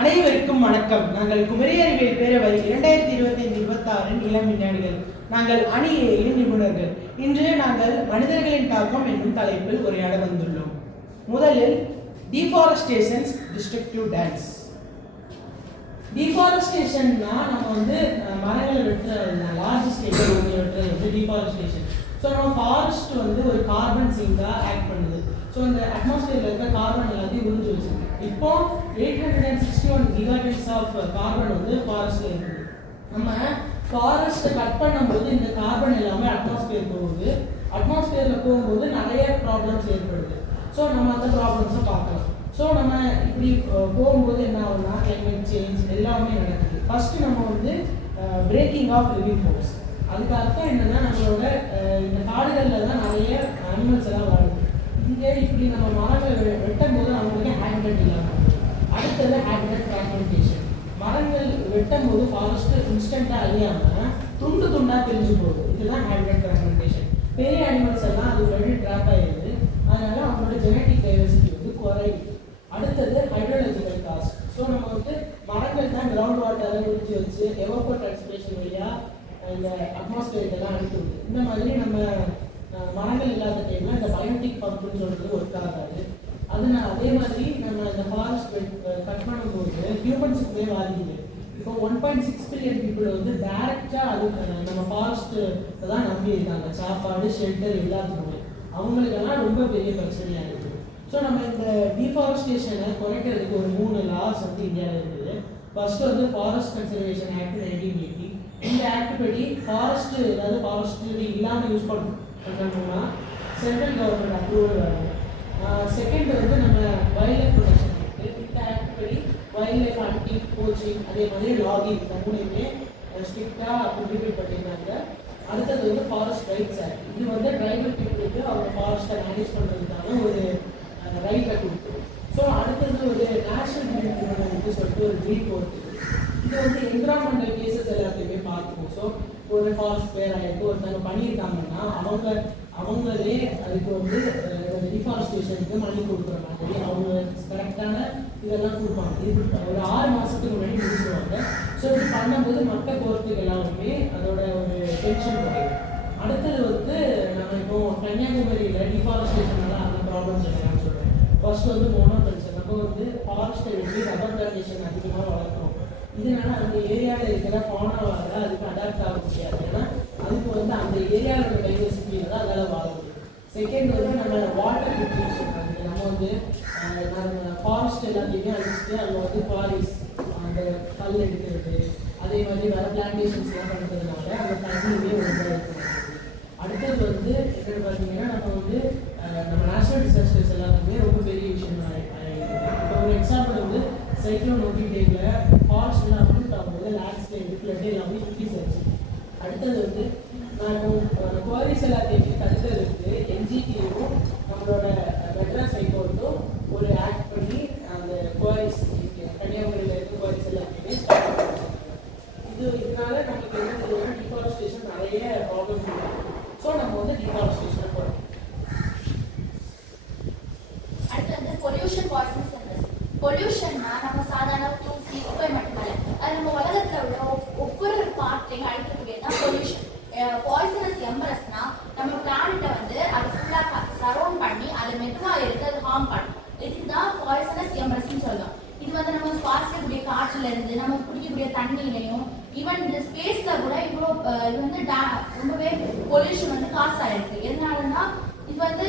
அனைவருக்கும் வணக்கம். நாங்கள் குமரி அறிவியல் பேரவை 2025-26 இளம் விஞ்ஞானிகள். நாங்கள் அணி ஏயின் நிபுணர்கள். இன்று நாங்கள் மனிதர்களின் தாக்கம் என்னும் தலைப்பில் உரையாட வந்துள்ளோம். முதலில் டீஃபாரஸ்டேஷன்ஸ் டிஸ்ட்ரக்டிவ் டான்ஸ். டீஃபாரஸ்டேஷன்னா நம்ம மரங்களை வெட்டுற லார்ஜ் ஸ்கேலில் வெட்டுறது டீஃபாரஸ்டேஷன். ஸோ நம்ம ஃபாரஸ்ட் ஒரு கார்பன் சிங்காக ஆக்ட் பண்ணுது. ஸோ இந்த அட்மாஸ்பியரில் இருக்க கார்பன் எல்லாத்தையும் உறிஞ்சி வச்சிருக்கு. இப்போ 861 gigatons ஆஃப் கார்பன் ஃபாரஸ்ட்ல இருக்குது. நம்ம ஃபாரஸ்ட்டை கட் பண்ணும்போது இந்த கார்பன் எல்லாமே அட்மாஸ்பியர் போகுது. அட்மாஸ்பியரில் போகும்போது நிறைய ப்ராப்ளம்ஸ் ஏற்படுது. ஸோ நம்ம அந்த ப்ராப்ளம்ஸை பார்க்கலாம். ஸோ நம்ம இப்படி போகும்போது என்ன ஆகும்னா கிளைமேட் சேஞ்ச் எல்லாமே நடக்குது. ஃபர்ஸ்ட் நம்ம பிரேக்கிங் ஆஃப் லிவிங் ஃபோர்ஸ். அதுக்கு அர்த்தம் என்னன்னா நம்மளோட இந்த காடுகளில் தான் நிறைய அனிமல்ஸ் எல்லாம் வாழுது. இங்கே இப்படி நம்ம மரங்களை வெட்டும் போது அவங்களுக்கு ஹேபிடட் இல்லாமல். அடுத்தது ஹேபிடட் ஃப்ராக்மெண்டேஷன். மரங்கள் வெட்டும் போது ஃபாரஸ்ட் இன்ஸ்டண்ட்டாக அழியாமல் துண்டு துண்டாக பிரிஞ்சு போகுது. இதுதான் ஹேபிடட் ஃப்ராக்மெண்டேஷன். பெரிய அனிமல்ஸ் எல்லாம் அது ஆல்ரெடி ட்ராப் ஆகிடுது. அதனால அவங்களோட ஜெனட்டிக் டைவர்சிட்டி குறையுது. அடுத்தது ஹைட்ரோலஜிக்கல் காஸ்ட். ஸோ நம்ம மரங்கள் தான் கிரவுண்ட் வாட்டரை உறிஞ்சி வச்சு எவாப்போர் டிரான்ஸ்பிரேஷன் வழியாக இந்த அட்மாஸ்பியருக்கெல்லாம் அனுப்புது. இந்த மாதிரி நம்ம மரங்கள் இல்லாத டைம்ல இந்த பயோட்டிக் பம்புன்னு சொல்றது ஒர்க் ஆகாது. அதே மாதிரி நம்ம இந்த ஃபாரஸ்ட் கட் பண்ணும்போது ஹியூமன்ஸுக்குமே பாதிக்குது. இப்போ 1.6 பில்லியன் பீப்புள் டைரக்டா நம்ம ஃபாரஸ்ட் தான் நம்பி இருக்காங்க. சாப்பாடு, ஷெல்டர் எல்லாத்துக்குமே அவங்களுக்கெல்லாம் ரொம்ப பெரிய பிரச்சனையா இருக்குது. ஸோ நம்ம இந்த டீஃபாரஸ்டேஷனை குறைக்கிறதுக்கு ஒரு 3 லாஸ் இந்தியாவில் இருக்குது. First forest conservation act 1980. இந்த ஆக்ட் படி ஃபாரஸ்ட் ஃபாரஸ்ட் இல்லாமல் யூஸ் பண்ணணும்னா சென்ட்ரல் கவர்மெண்ட் அப்ரூவல் வரும். செகண்ட் நம்ம வைல்ட் லைஃப் ப்ரொடெக்ஷன் ஆக்ட். இந்த ஆக்ட் படி வைல்ட் லைஃப் ஹண்டிங், போச்சிங், அதே மாதிரி லாகிங் மூணுமே ஸ்ட்ரிக்டாக ப்ரிபிட் பண்ணியிருக்காங்க. அடுத்தது ஃபாரஸ்ட் ரைட்ஸ் ஆக்ட். இது ட்ரைபல் பீப்புளுக்கு அவங்க ஃபாரஸ்ட்டை மேனேஜ் பண்ணுறதுக்கான ஒரு ரைட்டை கொடுக்கும். ஸோ அடுத்தது நேஷனல் ட்ரிபியூனல் சொல்லிட்டு ஒரு ட்ரீட் கோர்ட். இது என்விரான்மெண்டல் கேசஸ் எல்லாத்தையுமே பார்த்துக்கும். ஸோ ஒரு ஃபாரஸ்ட் பேர் ஆகிருக்கு ஒருத்தவங்க பண்ணியிருக்காங்கன்னா அவங்களே அதுக்கு டிஃபாரஸ்டேஷனுக்கு மணி கொடுக்குற மாதிரி அவங்க கரெக்டான இதெல்லாம் கொடுப்பாங்க. இது ஒரு 6 மாதத்துக்கு முன்னாடி முடிச்சுருவாங்க. ஸோ இப்படி பண்ணும்போது மற்ற போகிறதுக்கு எல்லாருமே அதோட ஒரு டென்ஷன் குறையும். அடுத்தது நம்ம இப்போ கன்னியாகுமரியில் டிஃபாரஸ்டேஷனால அந்த ப்ராப்ளம்ஸ் என்னன்னு சொல்கிறேன். First monoculture. நம்ம ஃபாரஸ்ட்டை வெட்டி ரப்பர் பிளான்டேஷன் அதிகமாக வளர்க்குறோம். இதனால அந்த ஏரியாவில் இருக்கிற ஃபவுனாவால் அதுக்கு அடாப்ட் ஆக முடியாது. ஏன்னா அதுக்கு அந்த ஏரியாவோட டைவர்சிட்டியில் தான் அதால் வாழ முடியும். செகண்ட் நம்ம வாட்டர் டிப்ரேஷன். நம்ம ஃபாரஸ்ட் எல்லாத்தையுமே அழிச்சிட்டு அங்கே குவாரிஸ் அந்த கல் எடுக்கிறது, அதே மாதிரி வேறு பிளான்டேஷன்ஸ்லாம் பண்ணுறதுனால அந்த தண்ணியுமே இருக்கும். அடுத்தது என்னென்னு பார்த்தீங்கன்னா நம்ம நேச்சுரல் டிசாஸ்டர்ஸ் எல்லாத்துக்குமே ரொம்ப பெரிய விஷயம் ஆகிடுது. இப்போ ஒரு எக்ஸாம்பிள் சைக்ளோன் ஒட்டிட்டேல ஃபாரஸ்ட்லாம் அப்ரூட் ஆகும்போது லேண்ட்ஸ்லைடு ஃப்ளட் எல்லாமே இன்க்ரீஸ் ஆச்சு. அடுத்தது குவாரிஸ் எல்லாத்தையுமே தடுக்கிறதுக்கு என்ஜிடியும் நம்மளோட மெட்ராஸ் ஹைகோர்ட்டும் ஒரு ஆக்ட் பண்ணி அந்த குவாரிஸ் கன்னியாகுமரியில் இருக்க குவாரிஸ் எல்லாத்தையுமே ஸ்டாப் பண்ணுறாங்க. இதனால நமக்கு டிஃபாரஸ்டேஷன் நிறைய ப்ராப்ளம்ஸ் இருக்குது. ஸோ நம்ம டிஃபாரஸ்டேஷனை போகிறோம். அடுத்து பொல்யூஷன் பாய்சன்ஸ். பொல்யூஷன்னா நம்ம சாதாரண தூசி, குப்பை மட்டுமல்ல, அது நம்ம உலகத்தில் உள்ள ஒவ்வொரு பார்ட்டையும் அழிக்கக்கூடியதான் பொல்யூஷன். பாய்சனஸ் எம்பரஸ்னா நம்ம பிளானட்டை அது ஃபுல்லாக சரௌண்ட் பண்ணி அதை மெதுவாக எடுத்து அது ஹார்ம் பண்ணும். இதுதான் பாய்சனஸ் எம்பரஸ்ன்னு சொல்லலாம். இது நம்ம சுவாசிக்கக்கூடிய காற்றுல இருந்து நம்ம குடிக்கக்கூடிய தண்ணியிலையும் ஈவன் இந்த ஸ்பேஸ்ல கூட இவ்வளோ இது ரொம்பவே பொல்யூஷன் காசு ஆயிருக்கு. எதனாலன்னா இது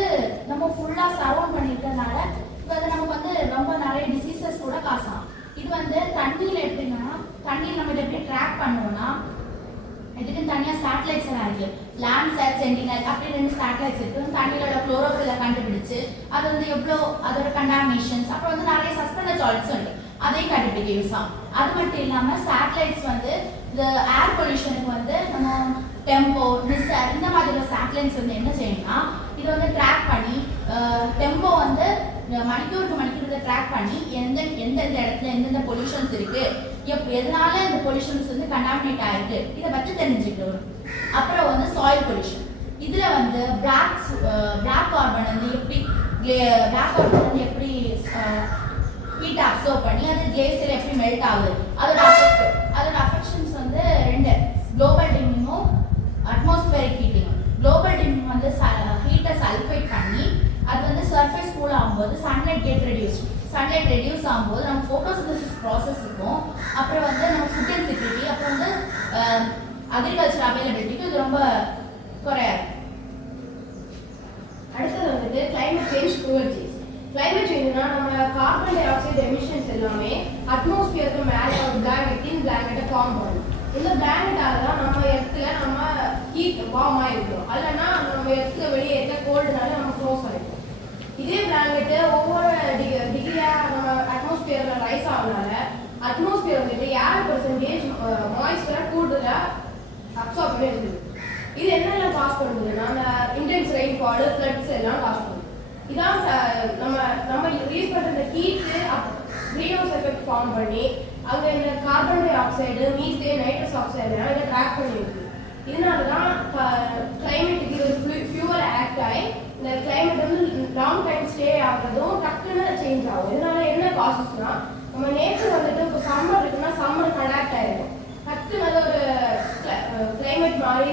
நம்ம ஃபுல்லா சரௌண்ட் பண்ணிருக்கிறதுனால நமக்கு ரொம்ப நிறைய டிசீசஸ் கூட காசாகும். இது தண்ணியில எப்படின்னா தண்ணியில் நம்ம இதை எப்படி ட்ராக் பண்ணுவோம்னா இதுக்கு தனியாக சேட்டலைட்ஸ் எல்லாம் இருக்கு. லேண்ட்சாட், சென்டினல் அப்படி 2 சேட்டலைட்ஸ் இருக்கு. தண்ணியோட குளோரோஃபிலை கண்டுபிடிச்சு அது எவ்வளோ அதோட கண்டாமினேஷன்ஸ் அப்புறம் நிறைய சஸ்பெண்டட் சால்ட்ஸ் உண்டு அதையும் கண்டுபிடிக்க யூஸ் ஆகும். அது மட்டும் இல்லாமல் சேட்டலைட்ஸ் இந்த ஏர் பொல்யூஷனுக்கு நம்ம டெம்போ, நிசர் இந்த மாதிரி சேட்டலைட்ஸ் என்ன செய்யணும்னா இதை ட்ராக் பண்ணி டெம்போ மணிக்கூருக்கு மணிக்கூர் ட்ராக் பண்ணி எந்தெந்த இடத்துல எந்தெந்த பொல்யூஷன்ஸ் இருக்கு, எதனால இந்த பொல்யூஷன்ஸ் கண்டாமினேட் ஆயிருக்கு இதை பற்றி தெரிஞ்சுக்கணும். அப்புறம் சாயில் பொல்யூஷன். இதுல பிளாக் கார்பன் எப்படி ஹீட் அப்சர்வ் பண்ணி அது கிளேசியர் எப்படி மெல்ட் ஆகுது, அதோட அஃபெக்ஷன்ஸ் வந்து ரெண்டு, குளோபல் டிமிங்கும் அட்மாஸ்பியரிக் ஹீட்டிங்கும். குளோபல் டிமிங் வந்து ஹீட்டை சல்ஃபைட் பண்ணி அது வந்து சர்ஃபேஸ் கூல் ஆகும்போது சன்லைட் ரெடியூஸ் ஆகும்போது நம்ம ஃபோட்டோசிந்தசிஸ் ப்ராசஸ் இருக்கும். அப்புறம் வந்து நம்ம ஃபுட் அண்ட் செக்யூரிட்டி, அப்புறம் வந்து அக்ரிகல்ச்சர் அவைலபிலிட்டிக்கு இது ரொம்ப குறையாது. அடுத்தது வந்துட்டு கிளைமேட் சேஞ்ச் க்ரூவல்டிஸ். கிளைமேட் சேஞ்ச்னா நம்ம கார்பன் டை ஆக்சைடு எமிஷன்ஸ் எல்லாமே அட்மாஸ்பியருக்கு மேலே ஒரு பிளாங்கெட்டை ஃபார்ம் பண்ணும். இந்த பிளாங்கெட்டால தான் நம்ம இடத்துல நம்ம ஹீட் வார்ம் ஆகிருக்கிறோம். இல்லைன்னா நம்ம இடத்துல வெளியே இருக்க கோல்டுனால நம்ம ஃப்ரோஸ் ஆகிருக்கும். இதே பிளாங்கெட்டு ஒவ்வொரு டிகிரியாக நம்ம அட்மாஸ்பியரில் ரைஸ் ஆகுறதுனால அட்மாஸ்பியர் வந்துட்டு 7% மாய்ஸ்சரை கூடுதலாக அப்சார்ப் பண்ணி இருக்குது. இது என்னெல்லாம் காஸ் பண்ணுதுன்னா அந்த இன்டென்ஸ் ரெயின்ஃபால், ஃப்ளட்ஸ் எல்லாம் காஸ் பண்ணுது. இதான் நம்ம ரிலீஸ் பண்ணுற இந்த heat green house effect form பண்ணி அங்கே இந்த carbon dioxide, methane, nitrous oxide எல்லாம் இதை ட்ராக் பண்ணி இருக்குது. இதனால தான் கிளைமேட்டுக்கு இது ஒரு ஃபியூவல் ஆக்ட் ஆகி இந்த கிளைமேட் வந்து லாங் டைம் ஸ்டே ஆகுறதும் டக்குன்னு சேஞ்ச் ஆகும். இதனால என்ன காசஸ்னா நம்ம நேச்சர் வந்துட்டு இப்போ சம்மர் இருக்குன்னா சம்மர் கனெக்ட் ஆகிடும். டக்குன்னு அது ஒரு கிளைமேட் மாதிரி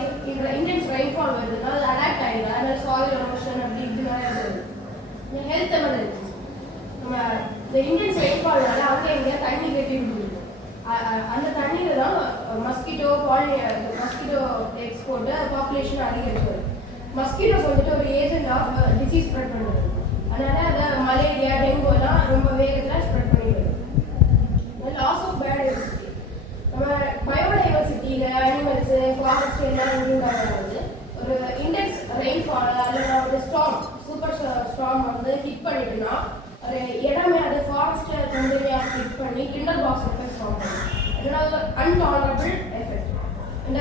இன்டென்ஸ் ரெயின்ஃபால் வருதுன்னா அது அடாப்ட் ஆகிடும். அதனால சாயில் எரோஷன் அப்படி இப்படி நிறைய வருது. ஹெல்த் எமர்ஜென்சி நம்ம இந்த இன்டென்ஸ் ரெயின்ஃபால்னால அங்கே இங்கே தண்ணி கட்டி விடுது. அந்த தண்ணீர் தான் மஸ்கிட்டோ எக்ஸ்போர்ட்டு பாப்புலேஷன் அதிகரிச்சு வருது. மஸ்கிட்டோஸ் வந்துட்டு ஒரு ஏஜென்ட் ஆஃப் டிசீஸ் ஸ்ப்ரெட் பண்ணுறது. அதனால அதை மலேரியா, டெங்கு எல்லாம் ரொம்ப வேகத்தில் ஸ்ப்ரெட் பண்ணிடுது. லாஸ் ஆஃப் பயோடைவர்சிட்டி, நம்ம பயோடைவர்சிட்டியில் அனிமல்ஸு, ஃபாரஸ்ட் எல்லாம் இன்க்ளூட் ஆகிறது. ஒரு இண்டெக்ஸ் ரெயின்ஃபால் அல்லது ஒரு சூப்பர் ஸ்டார்ம் வந்து ஹிட் பண்ணிட்டுனா ஒரு இடமே அது ஃபாரஸ்ட்டை கண்டினியூவாக ஹிட் பண்ணி டிண்டர் பாக்ஸ் எஃபெக்ட் ஃபார்ம் பண்ணும். அதனால அன்டாலரபிள் எஃபெக்ட். இந்த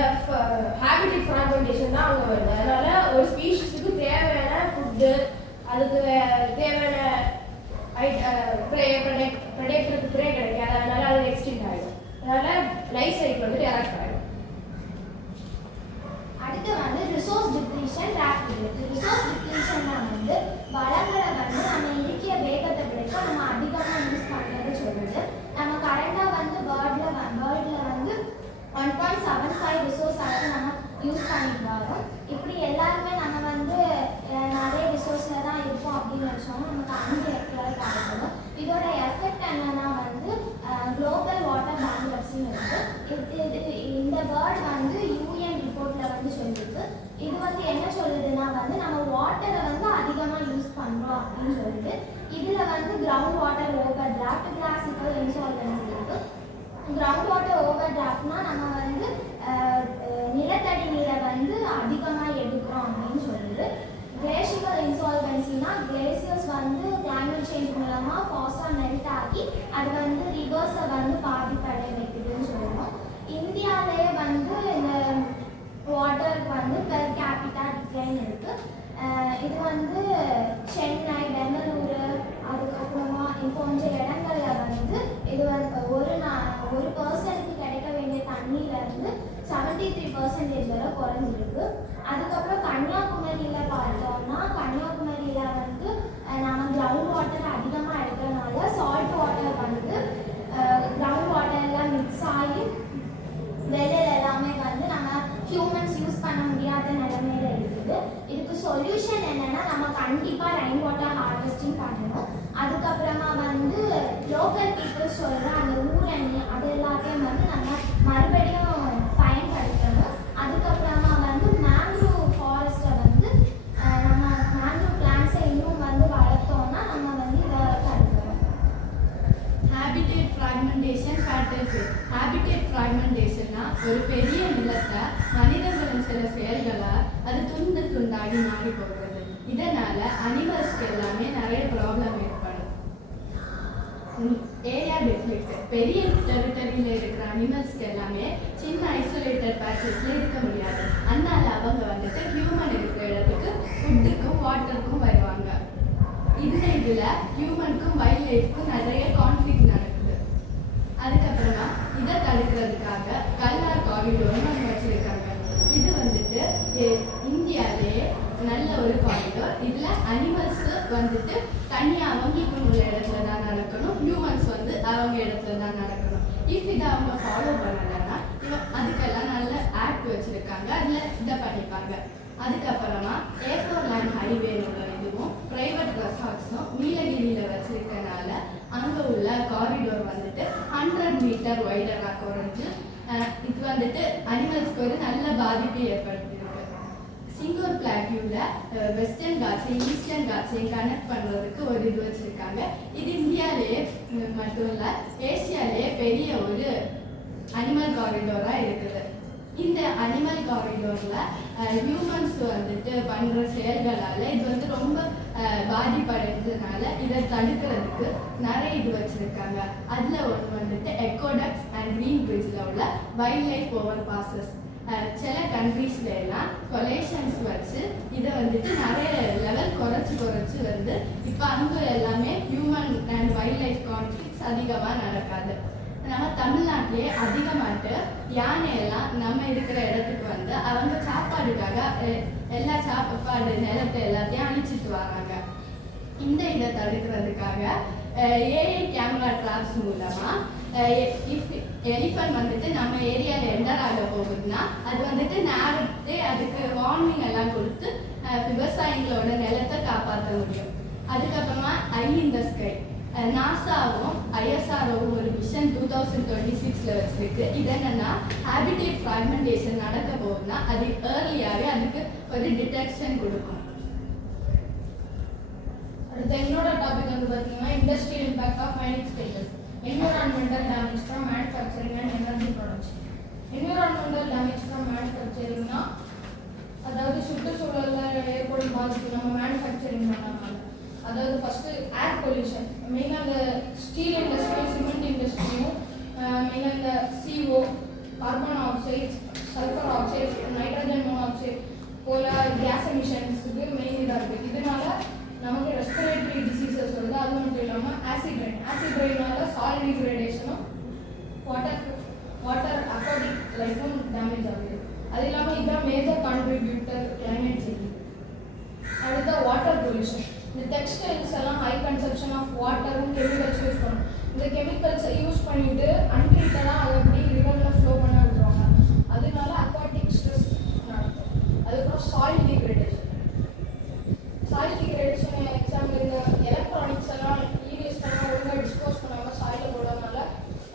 ஹேபிட்டட் ஃப்ராக்மெண்டேஷன் தான் அங்கே வருது. அதனால ஒரு ஸ்பீஷீஸுக்கு தேவையான ஃபுட்டு, அதுக்கு தேவையான ப்ரெடேட்டருக்கு ப்ரே கிடைக்காது. அதனால அது எக்ஸ்டிங்ட் ஆகிடும். அதனால லைஃப் சைக்கிள் வந்துட்டு எரக்ட் ஆகிடும். அடுத்து வந்து ரிசோர்ஸ் டிப்ளீஷன் ரேபிட். ரிசோர்ஸ் டிப்ளீஷன்னா வந்து வளங்களை வந்து நம்ம இருக்கிற வேகத்தை விட நம்ம அதிகமாக யூஸ் பண்ணுறது சொல்லுது. நம்ம கரெக்டாக வந்து வேர்ல்டில் வந்து 1.75 ரிசோர்ஸ் அளவு நம்ம யூஸ் பண்ணிட்டு வரோம். இப்படி எல்லாருமே நம்ம வந்து நிறைய ரிசோர்ஸில் தான் இருப்போம் அப்படின்னு வச்சோம்னா நமக்கு 5 ஹெக்டேர் கிடைக்கணும். இதோட எஃபெக்ட் என்னன்னா வந்து குளோபல் வாட்டர் பேங்க்ரப்சின்னு இருக்குது. இந்த வேர்ட் வந்து யூஎன் ரிப்போர்ட்டில் வந்து சொல்லியிருக்கு. இது வந்து என்ன சொல்லுதுன்னா வந்து நம்ம வாட்டரை வந்து அதிகமாக யூஸ் பண்ணுறோம் அப்படின்னு சொல்லிட்டு இதில் வந்து ground water over draft, classical insolvency இருக்குது. கிரவுண்ட் வாட்டர் ஓவர் டிராஃப்ட்னா நம்ம வந்து நிலத்தடி நீரை வந்து அதிகமாக எடுக்கிறோம் அப்படின்னு சொல்லுது. கிளேசிக்கல் இன்சால்வன்சினா கிளேசியர்ஸ் வந்து கிளைமேட் சேஞ்ச் மூலமாக ஃபாஸ்ட்டாக மெல்ட் ஆகி அது வந்து ரிவர்ஸை வந்து பாதிப்படைய வைக்குதுன்னு சொல்லணும். இந்தியாவிலே வந்து இந்த வாட்டருக்கு வந்து பெர் கேபிட்டா டிக்ளைன் இருக்குது. இது வந்து சென்னை, பெங்களூரு, அதுக்கப்புறமா கொஞ்சம் இடங்கள்ல வந்து இது வந்து ஒரு பர்சனுக்கு கிடைக்க வேண்டிய தண்ணியிலேருந்து 73% வரை குறைஞ்சிருக்கு. அதுக்கப்புறம் கன்னியாகுமரியில் பார்த்தோம்னா கன்னியாகுமரியில் வந்து நம்ம கிரவுண்ட் வாட்டர் அதிகமாக எடுக்கிறதுனால சால்ட் வாட்டர் வந்து கிரவுண்ட் வாட்டர்லாம் மிக்ஸ் ஆகி வெளியில் எல்லாமே வந்து நம்ம ஹியூமன்ஸ் யூஸ் பண்ண முடியாத நிலைமையில இருக்குது. இதுக்கு சொல்யூஷன் என்னன்னா நம்ம கண்டிப்பாக ரெயின் வாட்டர் ஹார்வெஸ்டிங் பண்ணணும். அதுக்கப்புறமா வந்து லோக்கல் பீப்புள்ஸ் சொல்கிற அந்த ஊரணி அது எல்லாத்தையும் வந்து நம்ம மறுபடியும் பயன்படுத்தணும். அதுக்கப்புறமா வந்து மேங்க்ரூவ் ஃபாரஸ்ட்டை வந்து நம்ம மேங்க்ரூவ் பிளான்ஸை இன்னும் வந்து வளர்த்தோம்னா நம்ம வந்து இதை தடுக்கிறோம். Habitat fragmentation pattern. ஹேபிடேட் ஃப்ராக்மெண்டேஷன்னா ஒரு பெரிய நிலத்தை மனிதர்களின் சில செயல்களால் அது துண்டு துண்டாகி மாறி போகிறது. இதனால அனிமல்ஸ்க்கு எல்லாமே நிறைய ப்ராப்ளம் ஏற்படும். Area deflect. பெரிய டெரிட்டரியில் இருக்கிற அனிமல்ஸ்க்கு எல்லாமே சின்ன ஐசோலேட்டட் பேச்சஸ்ல இருக்க முடியாது. அதனால அவங்க வந்துட்டு ஹியூமன் இருக்கிற இடத்துக்கு ஃபுட்டுக்கும் வாட்டருக்கும் வருவாங்க. இதில் ஹியூமனுக்கும் வைல்ட் லைஃப்க்கும் நிறைய கான்ஃப்ளிக்ட் நடக்குது. அதுக்கப்புறமா இதை தடுக்கிறதுக்காக கல்லார் காரிடோர்னு ஒன்று வச்சுருக்காங்க. இது வந்துட்டு இந்தியாவிலே நல்ல ஒரு காரிடோர். இதில் அனிமல்ஸு வந்துட்டு தனியாக அவங்களுக்கு உள்ள இடத்துல தான் நடக்கணும். ஹியூமன்ஸ் வந்து அவங்க இடத்துல தான் நடக்கணும். இஃப் இதை அவங்க ஃபாலோ பண்ணலைன்னா அதுக்கெல்லாம் நல்ல ஆக்ட் வச்சுருக்காங்க, அதில் இதை பண்ணிப்பாங்க. அதுக்கப்புறமா A4 லைன் ஹைவேனோட இதுவும் ப்ரைவேட் ரெசார்ட்ஸும் நீலகிரியில் வச்சிருக்கனால அங்கே உள்ள காரிடோர் வந்துட்டு 100 மீட்டர் வைடராக குறைஞ்சு இது வந்துட்டு அனிமல்ஸ்க்கு ஒரு நல்ல பாதிப்பை ஏற்படுத்தியிருக்கு. சிங்கூர் பிளாட்யூவில் வெஸ்டர்ன் காட்ஸையும் ஈஸ்டர்ன் காட்ஸையும் கனெக்ட் பண்ணுறதுக்கு ஒரு இது வச்சுருக்காங்க. இது இந்தியாவிலேயே மட்டும் இல்லை, ஏசியாவிலேயே பெரிய ஒரு அனிமல் காரிடோராக இருக்குது. இந்த அனிமல் காரிடோரில் ஹியூமன்ஸ் வந்துட்டு பண்ணுற செயல்களால் இது வந்து ரொம்ப பாதிப்படைஞ்சதுனால இதை தடுக்கிறதுக்கு நிறைய இது வச்சுருக்காங்க. அதில் ஒன்று வந்துட்டு எக்கோடக்ஸ் அண்ட் க்ரீன் பிரிட்ஜில் உள்ள வைல்ட் லைஃப் ஓவர் பாசஸ். சில கண்ட்ரீஸ்ல எல்லாம் கொலேஷன்ஸ் வச்சு இதை வந்துட்டு நிறைய லெவல் குறைச்சி வந்து இப்போ அங்கே எல்லாமே human and wild life conflicts அதிகமாக நடக்காது. நம்ம தமிழ்நாட்டிலே அதிகமாட்டு யானையெல்லாம் நம்ம இருக்கிற இடத்துக்கு வந்து அவங்க சாப்பாடுக்காக எல்லா சாப்பாடு நிலத்தை எல்லாத்தையும் அழிச்சிட்டு வராங்க. இந்த இதை தடுக்கிறதுக்காக ஏஐ கேமரா ட்ராப்ஸ் மூலமா எலிஃபண்ட் வந்துட்டு நம்ம ஏரியாவில் என்டர் ஆக போகுதுன்னா அது வந்துட்டு நேரத்தை அதுக்கு வார்னிங் எல்லாம் கொடுத்து விவசாயிகளோட நிலத்தை காப்பாற்ற முடியும். அதுக்கப்புறமா ஐ இன் த ஸ்கை, நாசாவும் ஐஎஸ்ஆர்ஓவும் ஒரு விஷன் 2026 வச்சிருக்கு. இது என்னன்னா ஹேபிடேட் ஃப்ராக்மெண்டேஷன் நடக்க போகுதுன்னா அது ஏர்லியாகவே அதுக்கு ஒரு டிடெக்ஷன் கொடுக்கும். அடுத்த என்னோட டாபிக் வந்து பார்த்தீங்கன்னா industrial impact of mining stages, environmental damage from manufacturing and energy production. Environmental damage from மேனுஃபேக்சரிங்னா அதாவது சுற்றுச்சூழலில் ஏற்படும் பாதிப்பு நம்ம மேனுஃபேக்சரிங் பண்ணாமல், அதாவது ஃபஸ்ட்டு ஏர் பொல்யூஷன், மெயினாக அந்த ஸ்டீல் இண்டஸ்ட்ரி, சிமெண்ட் இண்டஸ்ட்ரியும் மெயினாக இந்த CO, carbon oxides, sulphur oxides, nitrogen monoxide போல கேஸ் எமிஷன்ஸுக்கு மெயின் இதாக இருக்குது. இதனால நமக்கு ரெஸ்பிரேட்டரி டிசீசஸ் வருது. அது மட்டும் இல்லாமல் ஆசிட் ரெயினால சாலிட் டிகிரேடேஷனும் வாட்டர் அக்வாட்டிக் லைஃபும் டேமேஜ் ஆகுது. அது இல்லாமல் இதுதான் மேஜர் கான்ட்ரிபியூட்டர் கிளைமேட் சேஞ்ச். அடுத்த வாட்டர் பொல்யூஷன், இந்த டெக்ஸ்டைல்ஸ் எல்லாம் ஹை கன்சப்ஷன் ஆஃப் வாட்டரும் கெமிக்கல்ஸ் யூஸ் பண்ணும். இந்த கெமிக்கல்ஸை யூஸ் பண்ணிட்டு அன்ட்ரீட்டடாக அதை அப்படி ரிவரில் ஃப்ளோ பண்ண விடுவாங்க. அதனால அக்வாட்டிக் ஸ்ட்ரெஸ் நடக்கும். அதுக்கப்புறம் சாயில் டிகிரேடேஷன் எக்ஸாம்பிள் இந்த எலக்ட்ரானிக்ஸ் எல்லாம் EVs எல்லாம் ஒழுங்காக டிஸ்போஸ் பண்ணாமல் சாயில் போடுறதுனால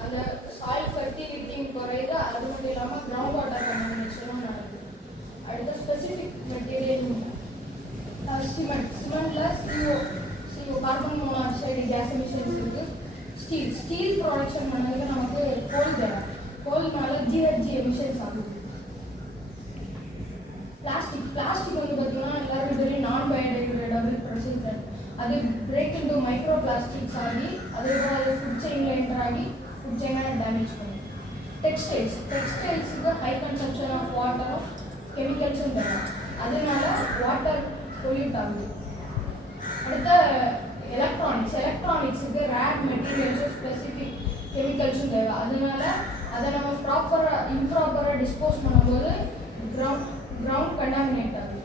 அந்த சாயில் ஃபெர்டிலிட்டியும் குறையுது. அது மட்டும் இல்லாமல் கிரவுண்ட் வாட்டர் கன்டாமினேஷனும் நடக்குது. அடுத்த ஸ்பெசிஃபிக் மெட்டீரியல் சிமெண்ட்ல CO carbon monoxide gas emissions இருக்குது. ஸ்டீல் ப்ரொடக்ஷன் பண்ணதுக்கு நமக்கு கோல் தேவை. கோல்னால GHG எமிஷன்ஸ் ஆகுது. பிளாஸ்டிக் வந்து பார்த்தீங்கன்னா எல்லாரும் தெரியும் நான் பயோடிகிரேடபிள் ப்ரொசீஜர். அது பிரேக் இன்டு மைக்ரோ பிளாஸ்டிக்ஸ் ஆகி அதுக்கப்புறம் அது ஃபுட் செயினில் என்டர் ஆகி ஃபுட் செயினை டேமேஜ் பண்ணும். டெக்ஸ்டைல்ஸுக்கு ஹை கன்சம்ஷன் ஆஃப் வாட்டரும் கெமிக்கல்ஸும் தேவை. அதனால வாட்டர் பொல்யூட் ஆகுது. அடுத்த எலக்ட்ரானிக்ஸுக்கு ரேர் மெட்டீரியல்ஸும் ஸ்பெசிஃபிக் கெமிக்கல்ஸும் தேவை. அதனால அதை நம்ம இம்ப்ராப்பராக டிஸ்போஸ் பண்ணும்போது கிரவுண்ட் கண்டாமினேட் ஆகுது.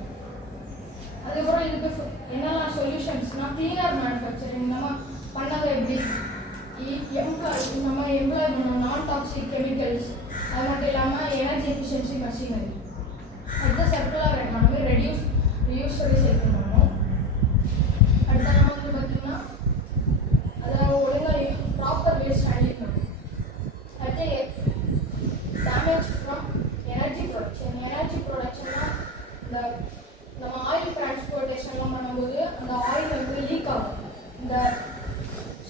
அதுக்கப்புறம் இதுக்கு என்னெல்லாம் சொல்யூஷன்ஸ்னால் கிளீனர் மேனுஃபேக்சரிங் நம்ம பண்ணதை எப்படி நம்ம எம்ப்ளாய் பண்ணணும், நான் டாக்ஸிக் கெமிக்கல்ஸ், அது மட்டும் இல்லாமல் எனர்ஜி எஃபிஷியன்சி மெஷினரி. அடுத்த சர்க்குலர் எக்கானமி, ரெடியூஸ் ரீசைக்கிள் பண்ணணும். அடுத்த நம்ம வந்து பார்த்திங்கன்னா அதை ஒழுங்காக ப்ராப்பர் வேஸ்ட் ஹேண்டில் பண்ணணும். அடுத்து டேமேஜ் ஃப்ரம் எனர்ஜி ப்ரொடக்ஷன்னா இந்த நம்ம ஆயில் டிரான்ஸ்போர்ட்டேஷன்லாம் பண்ணும்போது அந்த ஆயில் வந்து லீக் ஆகும். இந்த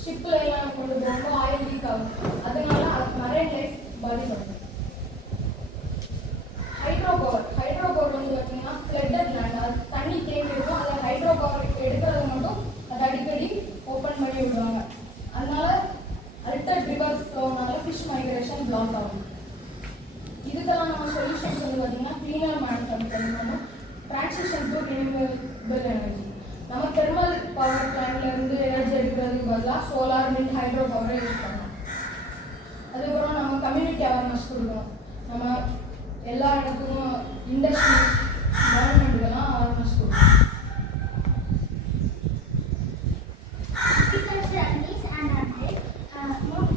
ஷிப்பில் எல்லாம் கொண்டு போகும்போது ஆயில் லீக் ஆகும். அதனால அது மரைன் லைஃப் பாதிப்படும். ஹைட்ரோ பவர் வந்து பார்த்தீங்கன்னா ஃப்ளட்டட் லேண்ட், அது தண்ணி தேங்கி இருக்கும். அதை ஹைட்ரோ பவர் எடுக்கிறது மட்டும் அதை அடிக்கடி ஓப்பன் பண்ணி விடுவாங்க. அதனால அல்டர்ட் ரிவர் ஃப்ளோனால ஃபிஷ் மைக்ரேஷன் பிளாக் ஆகும். இதுக்கெல்லாம் நம்ம சொல்யூஷன்ஸ் வந்து பார்த்தீங்கன்னா கிளீனர் மேனுஃபேக்சரிங் பண்ணணும், டிரான்சிஷன் டு ரினியூவபிள் எனர்ஜி. நம்ம தெர்மல் பவர் பிளான்ட்லேருந்து எனர்ஜி எடுக்கிறதுக்கு பதிலாக சோலார், விண்ட், ஹைட்ரோ பவரை யூஸ் பண்ணணும். அதுக்கப்புறம் நம்ம கம்யூனிட்டி அவேர்னஸ் கொடுக்கணும். நம்ம எல்லா இடத்துக்கும் இண்டஸ்ட்ரீஸ், கவர்மெண்ட்டுக்கெல்லாம் அவேர்னஸ் கொடுக்கணும். Eco-friendly and unhealthy,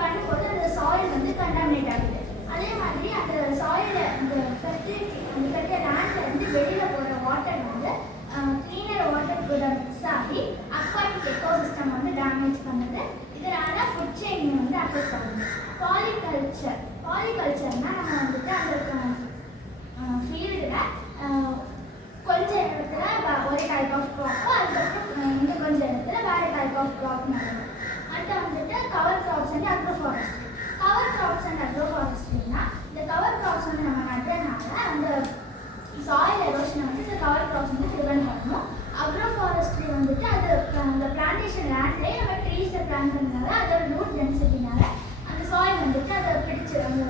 பண்ணும்போது அந்த சாயில் வந்து கண்டாமினேட் ஆகுது. அதே மாதிரி அந்த சாயில் அந்த ஃபெர்டிலிட்டி அந்த லேண்ட்ல இருந்து வெளியில் போகிற வாட்டர் வந்து க்ளீனர் வாட்டர் கூட மிக்ஸ் ஆகி அக்வாட்டிக் எக்கோசிஸ்டம் வந்து டேமேஜ் பண்ணுது. இதனால ஃபுட் செயின் வந்து அஃபெக்ட் ஆகுது. பாலிகல்ச்சர்னா நம்ம வந்துட்டு அந்த ஃபீல்டில் கொஞ்சம் இடத்துல ஒரு டைப் ஆஃப் க்ராப்போ அதுக்கப்புறம் இன்னும் கொஞ்சம் இடத்துல வேறு டைப் ஆஃப் க்ராப் நடக்கும். அடுத்து வந்துட்டு cover crops and agro forestry. Cover crops and agro ஃபாரஸ்ட்ரினா இந்த கவர் க்ராப்ஸ் வந்து நம்ம நடுறதுனால அந்த சாயில் எரோஷனை வந்து இந்த கவர் க்ராப்ஸ் வந்து ப்ரிவென்ட் பண்ணணும். அக்ரோ ஃபாரஸ்ட்ரி வந்துட்டு அது அந்த பிளான்டேஷன் லேண்ட்லேயே நம்ம ட்ரீஸை பிளான் பண்ணனால அதோட ரூட் டென்சிட்டினால அந்த சாயில் வந்துட்டு அதை பிடிச்சி அந்த